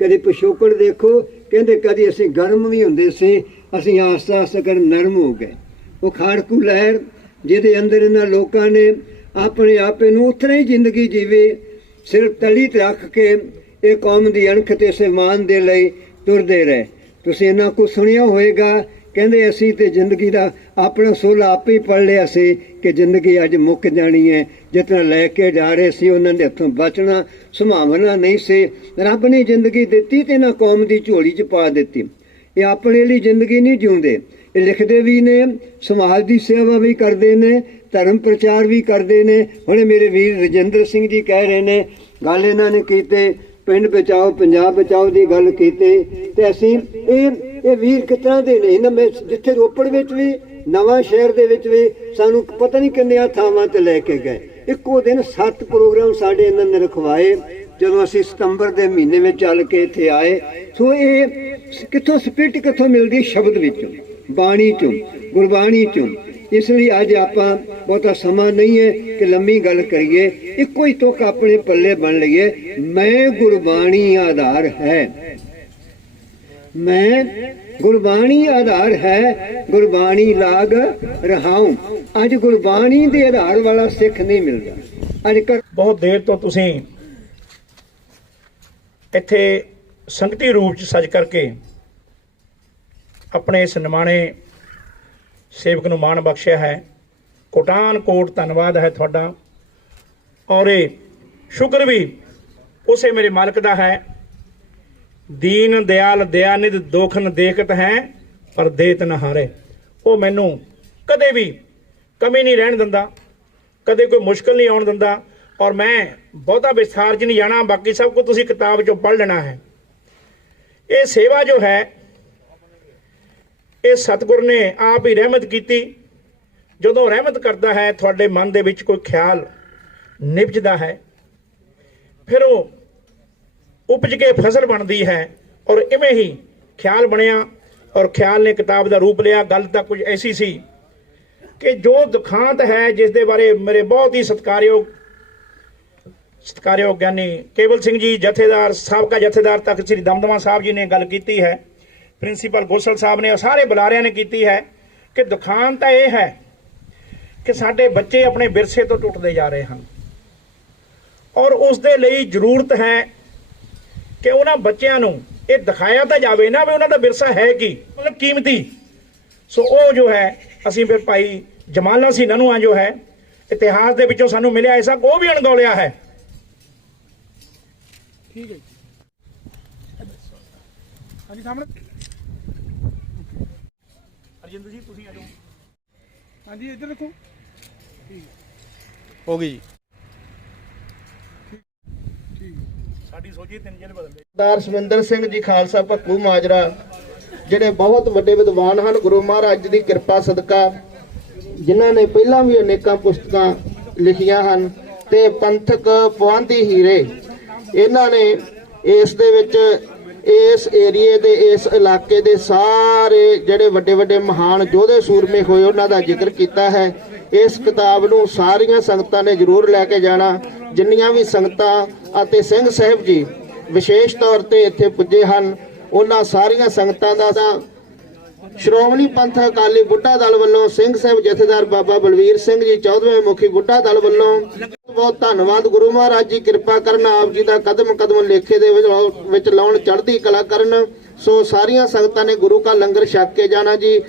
ਕਦੇ ਪਿਛੋਕੜ ਦੇਖੋ, ਕਹਿੰਦੇ ਕਦੀ ਅਸੀਂ ਗਰਮ ਵੀ ਹੁੰਦੇ ਸੀ। ਅਸੀਂ ਆਸਤਾ ਆਸਤਾ ਕਰ ਨਰਮ ਹੋ ਗਏ। ਉਹ ਖਾੜਕੂ ਲਹਿਰ, ਜਿਹਦੇ ਅੰਦਰ ਇਹਨਾਂ ਲੋਕਾਂ ਨੇ ਆਪਣੇ ਆਪੇ ਨੂੰ ਉਤਰੇ ਹੀ ਜ਼ਿੰਦਗੀ ਜੀਵੇ, ਸਿਰਫ ਤਲੀ ਤੇ ਰੱਖ ਕੇ ਇਹ ਕੌਮ ਦੀ ਅਣਖ ਤੇ ਸਨਮਾਨ ਦੇ ਲਈ ਤੁਰਦੇ ਰਹੇ। ਤੁਸੀਂ ਇਹਨਾਂ ਕੋ ਸੁਣਿਆ ਹੋਵੇਗਾ, ਕਹਿੰਦੇ ਅਸੀਂ ਤੇ ਜ਼ਿੰਦਗੀ ਦਾ ਆਪਣਾ ਸੁਲ ਆਪ ਹੀ ਪੜ ਲਿਆ ਸੀ ਕਿ ਜ਼ਿੰਦਗੀ ਅੱਜ ਮੁੱਕ ਜਾਣੀ ਹੈ। ਜਿਤਨਾ ਲੈ ਕੇ ਜਾ ਰਹੇ ਸੀ, ਉਹਨਾਂ ਦੇ ਹੱਥੋਂ ਬਚਣਾ ਸੰਭਾਵਨਾ ਨਹੀਂ ਸੀ। ਰੱਬ ਨੇ ਜ਼ਿੰਦਗੀ ਦਿੱਤੀ ਤੇ ਨਾ ਕੌਮ ਦੀ ਝੋਲੀ 'ਚ ਪਾ ਦਿੱਤੀ। ਇਹ ਆਪਣੇ ਲਈ ਜ਼ਿੰਦਗੀ ਨਹੀਂ ਜਿਉਂਦੇ। ਇਹ ਲਿਖਦੇ ਵੀ ਨੇ, ਸਮਾਜ ਦੀ ਸੇਵਾ ਵੀ ਕਰਦੇ ਨੇ, ਧਰਮ ਪ੍ਰਚਾਰ ਵੀ ਕਰਦੇ ਨੇ। ਹੁਣੇ ਮੇਰੇ ਵੀਰ ਰਜਿੰਦਰ ਸਿੰਘ ਜੀ ਕਹਿ ਰਹੇ ਨੇ, ਗੱਲ ਇਹਨਾਂ ਨੇ ਕੀਤੇ, ਪਿੰਡ ਬਚਾਓ, ਪੰਜਾਬ ਬਚਾਓ ਦੀ ਗੱਲ ਕੀਤੀ। ਤੇ ਅਸੀਂ ਇਹ ਇਹ ਵੀਰ ਕਿਸ ਤਰ੍ਹਾਂ ਦੇ ਨੇ? ਇਹਨਾਂ ਮੈਂ ਜਿੱਥੇ ਰੋਪੜ ਵਿੱਚ ਵੀ, ਨਵਾਂ ਸ਼ਹਿਰ ਦੇ ਵਿੱਚ ਵੀ, ਸਾਨੂੰ ਪਤਾ ਨਹੀਂ ਕਿੰਨੀਆਂ ਥਾਵਾਂ ਤੇ ਲੈ ਕੇ ਗਏ। ਇੱਕੋ ਦਿਨ ਸੱਤ ਪ੍ਰੋਗਰਾਮ ਸਾਡੇ ਇਹਨਾਂ ਨੇ ਰਖਵਾਏ। ਜਦੋਂ ਅਸੀਂ ਸਤੰਬਰ ਦੇ ਮਹੀਨੇ ਵਿੱਚ ਚੱਲ ਕੇ ਇੱਥੇ ਆਏ, ਸੋ ਇਹ ਕਿੱਥੋਂ ਸਪਿਰਿਟ ਕਿੱਥੋਂ ਮਿਲਦੀ? ਸ਼ਬਦ ਵਿੱਚੋਂ, ਬਾਣੀ ਚੋਂ, ਗੁਰਬਾਣੀ ਚੋਂ। ਇਸ ਲਈ ਅੱਜ ਆਪਾਂ ਬਹੁਤਾ ਸਮਾਂ ਨਹੀਂ ਹੈ ਕਿ ਲੰਮੀ ਗੱਲ ਕਰੀਏ। ਇੱਕੋ ਹੀ ਤੁਕ ਆਪਣੇ ਪੱਲੇ ਬਣ ਲਈਏ, ਮੈਂ ਗੁਰਬਾਣੀ ਆਧਾਰ ਹੈ। ਮੈਂ ਗੁਰਬਾਣੀ ਆਧਾਰ ਹੈ, ਗੁਰਬਾਣੀ ਲਾਗ ਰਹਾਉ। ਅੱਜ ਗੁਰਬਾਣੀ ਦੇ ਆਧਾਰ ਵਾਲਾ ਸਿੱਖ ਨਹੀਂ ਮਿਲਦਾ। ਅੱਜ ਕੱਲ੍ਹ
ਬਹੁਤ ਦੇਰ ਤੋਂ ਤੁਸੀਂ ਇੱਥੇ ਸੰਗਤੀ ਰੂਪ ਚ ਸਜ ਕਰਕੇ ਆਪਣੇ ਇਸ ਨਿਮਾਣੇ ਸੇਵਕ ਨੂੰ ਮਾਣ ਬਖਸ਼ਿਆ ਹੈ। ਕੋਟਾਨ ਕੋਟ ਧੰਨਵਾਦ ਹੈ ਤੁਹਾਡਾ। ਔਰ ਇਹ ਸ਼ੁਕਰ ਵੀ ਉਸੇ ਮੇਰੇ ਮਾਲਕ ਦਾ ਹੈ। ਦੀਨ ਦਿਆਲ ਦਿਆਨਿਧ ਦੋਖਨ ਦੇਖਤ ਹੈ, ਪਰ ਦੇਤ ਨ ਹਾਰੇ। ਉਹ ਮੈਨੂੰ ਕਦੇ ਵੀ ਕਮੀ ਨਹੀਂ ਰਹਿਣ ਦਿੰਦਾ, ਕਦੇ ਕੋਈ ਮੁਸ਼ਕਲ ਨਹੀਂ ਆਉਣ ਦਿੰਦਾ। ਔਰ ਮੈਂ ਬਹੁਤਾ ਵਿਸਥਾਰ 'ਚ ਨਹੀਂ ਜਾਣਾ, ਬਾਕੀ ਸਭ ਕੁਝ ਤੁਸੀਂ ਕਿਤਾਬ 'ਚੋਂ ਪੜ੍ਹ ਲੈਣਾ ਹੈ। ਇਹ ਸੇਵਾ ਜੋ ਹੈ, ਇਹ ਸਤਿਗੁਰ ਨੇ ਆਪ ਹੀ ਰਹਿਮਤ ਕੀਤੀ। ਜਦੋਂ ਰਹਿਮਤ ਕਰਦਾ ਹੈ, ਤੁਹਾਡੇ ਮਨ ਦੇ ਵਿੱਚ ਕੋਈ ਖਿਆਲ ਨਿਪਜਦਾ ਹੈ। ਫਿਰ ਉਹ ਉਪਜ ਕੇ ਫਸਲ ਬਣਦੀ ਹੈ ਔਰ ਇਵੇਂ ਹੀ ਖਿਆਲ ਬਣਿਆ ਔਰ ਖਿਆਲ ਨੇ ਕਿਤਾਬ ਦਾ ਰੂਪ ਲਿਆ। ਗੱਲ ਤਾਂ ਕੁਝ ਐਸੀ ਸੀ ਕਿ ਜੋ ਦੁਖਾਂਤ ਹੈ, ਜਿਸ ਦੇ ਬਾਰੇ ਮੇਰੇ ਬਹੁਤ ਹੀ ਸਤਿਕਾਰਯੋਗ ਸਤਿਕਾਰਯੋਗ ਗਿਆਨੀ ਕੇਵਲ ਸਿੰਘ ਜੀ, ਜਥੇਦਾਰ ਸਾਬਕਾ ਜਥੇਦਾਰ ਤਖਤ ਸ੍ਰੀ ਦਮਦਮਾ ਸਾਹਿਬ ਜੀ ਨੇ ਗੱਲ ਕੀਤੀ ਹੈ। ਪ੍ਰਿੰਸੀਪਲ ਗੋਸਲ ਸਾਹਿਬ ਨੇ ਸਾਰੇ ਬੁਲਾਰਿਆਂ ਨੇ ਕੀਤੀ ਹੈ ਕਿ ਦੁਖਾਂਤ ਤਾਂ ਇਹ ਹੈ ਕਿ ਸਾਡੇ ਬੱਚੇ ਆਪਣੇ ਵਿਰਸੇ ਤੋਂ ਟੁੱਟਦੇ ਜਾ ਰਹੇ ਹਨ। ਔਰ ਉਸ ਦੇ ਲਈ ਜ਼ਰੂਰਤ ਹੈ ਕਿ ਉਹਨਾਂ ਬੱਚਿਆਂ ਨੂੰ ਇਹ ਦਿਖਾਇਆ ਤਾਂ ਜਾਵੇ ਨਾ ਵੀ ਉਹਨਾਂ ਦਾ ਵਿਰਸਾ ਹੈ ਕੀ, ਮਤਲਬ ਕੀਮਤੀ। ਸੋ ਉਹ ਜੋ ਹੈ, ਅਸੀਂ ਫਿਰ ਭਾਈ ਜਮਾਲਾ ਸੀ ਨਨੂਆ ਜੋ ਹੈ, ਇਤਿਹਾਸ ਦੇ ਵਿੱਚੋਂ ਸਾਨੂੰ ਮਿਲਿਆ ਐਸਾ ਉਹ ਵੀ ਅਣਗੌਲਿਆ ਹੈ।
ਹਾਂਜੀ ਸਾਹਮਣੇ।
ਅਰਜਿੰਦਰ ਜੀ ਤੁਸੀਂ ਆ ਜਾਓ।
ਹਾਂਜੀ ਇੱਧਰ ਦੇਖੋ।
ਹੋ ਗਈ ਜੀ।
ਸਾਡੀ ਸੋਚੀ ਤਿੰਨ ਜ਼ਿਲ੍ਹੇ ਬਦਲ
ਸਰਦਾਰ ਸਮਿੰਦਰ ਸਿੰਘ ਜੀ ਖਾਲਸਾ ਭੱਕੂ ਮਾਜਰਾ ਜਿਹੜੇ ਬਹੁਤ ਵੱਡੇ ਵਿਦਵਾਨ ਹਨ ਗੁਰੂ ਮਹਾਰਾਜ ਦੀ ਕਿਰਪਾ ਸਦਕਾ ਜਿਨ੍ਹਾਂ ਨੇ ਪਹਿਲਾਂ ਵੀ ਅਨੇਕਾਂ ਪੁਸਤਕਾਂ ਲਿਖੀਆਂ ਹਨ ਤੇ ਪੰਥਕ ਪੁਆਂਦੀ ਹੀਰੇ ਇਹਨਾਂ ਨੇ ਇਸ ਦੇ ਵਿੱਚ ਇਸ ਏਰੀਏ ਦੇ, ਇਸ ਇਲਾਕੇ ਦੇ ਸਾਰੇ ਜਿਹੜੇ ਵੱਡੇ ਵੱਡੇ ਮਹਾਨ ਯੋਧੇ ਸੂਰਮੇ ਹੋਏ ਉਹਨਾਂ ਦਾ ਜ਼ਿਕਰ ਕੀਤਾ ਹੈ। ਇਸ ਕਿਤਾਬ ਨੂੰ ਸਾਰੀਆਂ ਸੰਗਤਾਂ ਨੇ ਜ਼ਰੂਰ ਲੈ ਕੇ ਜਾਣਾ। ਜਿੰਨੀਆਂ ਵੀ ਸੰਗਤਾਂ ਅਤੇ ਸਿੰਘ ਸਾਹਿਬ ਜੀ ਵਿਸ਼ੇਸ਼ ਤੌਰ ਤੇ ਇੱਥੇ ਪੁੱਜੇ ਹਨ, ਉਹਨਾਂ ਸਾਰੀਆਂ ਸੰਗਤਾਂ ਦਾ ਤਾਂ ਸ਼੍ਰੋਮਣੀ ਪੰਥ ਅਕਾਲੀ ਬੁੱਢਾ ਦਲ ਵੱਲੋਂ ਸਿੰਘ ਸਾਹਿਬ ਜਥੇਦਾਰ ਬਾਬਾ ਬਲਵੀਰ ਸਿੰਘ ਜੀ 14ਵੇਂ ਮੁਖੀ ਬੁੱਢਾ ਦਲ ਵੱਲੋਂ ਬਹੁਤ ਧੰਨਵਾਦ। ਗੁਰੂ ਮਹਾਰਾਜ ਜੀ ਕਿਰਪਾ ਕਰਨ, ਆਪ ਜੀ ਦਾ ਕਦਮ ਕਦਮ ਲੇਖੇ ਦੇ ਵਿੱਚ ਲਾਉਣ, ਚੜ੍ਹਦੀ ਕਲਾ ਕਰਨ। ਸੋ ਸਾਰੀਆਂ ਸੰਗਤਾਂ ਨੇ ਗੁਰੂ ਕਾ ਲੰਗਰ ਛਕ ਕੇ ਜਾਣਾ ਜੀ।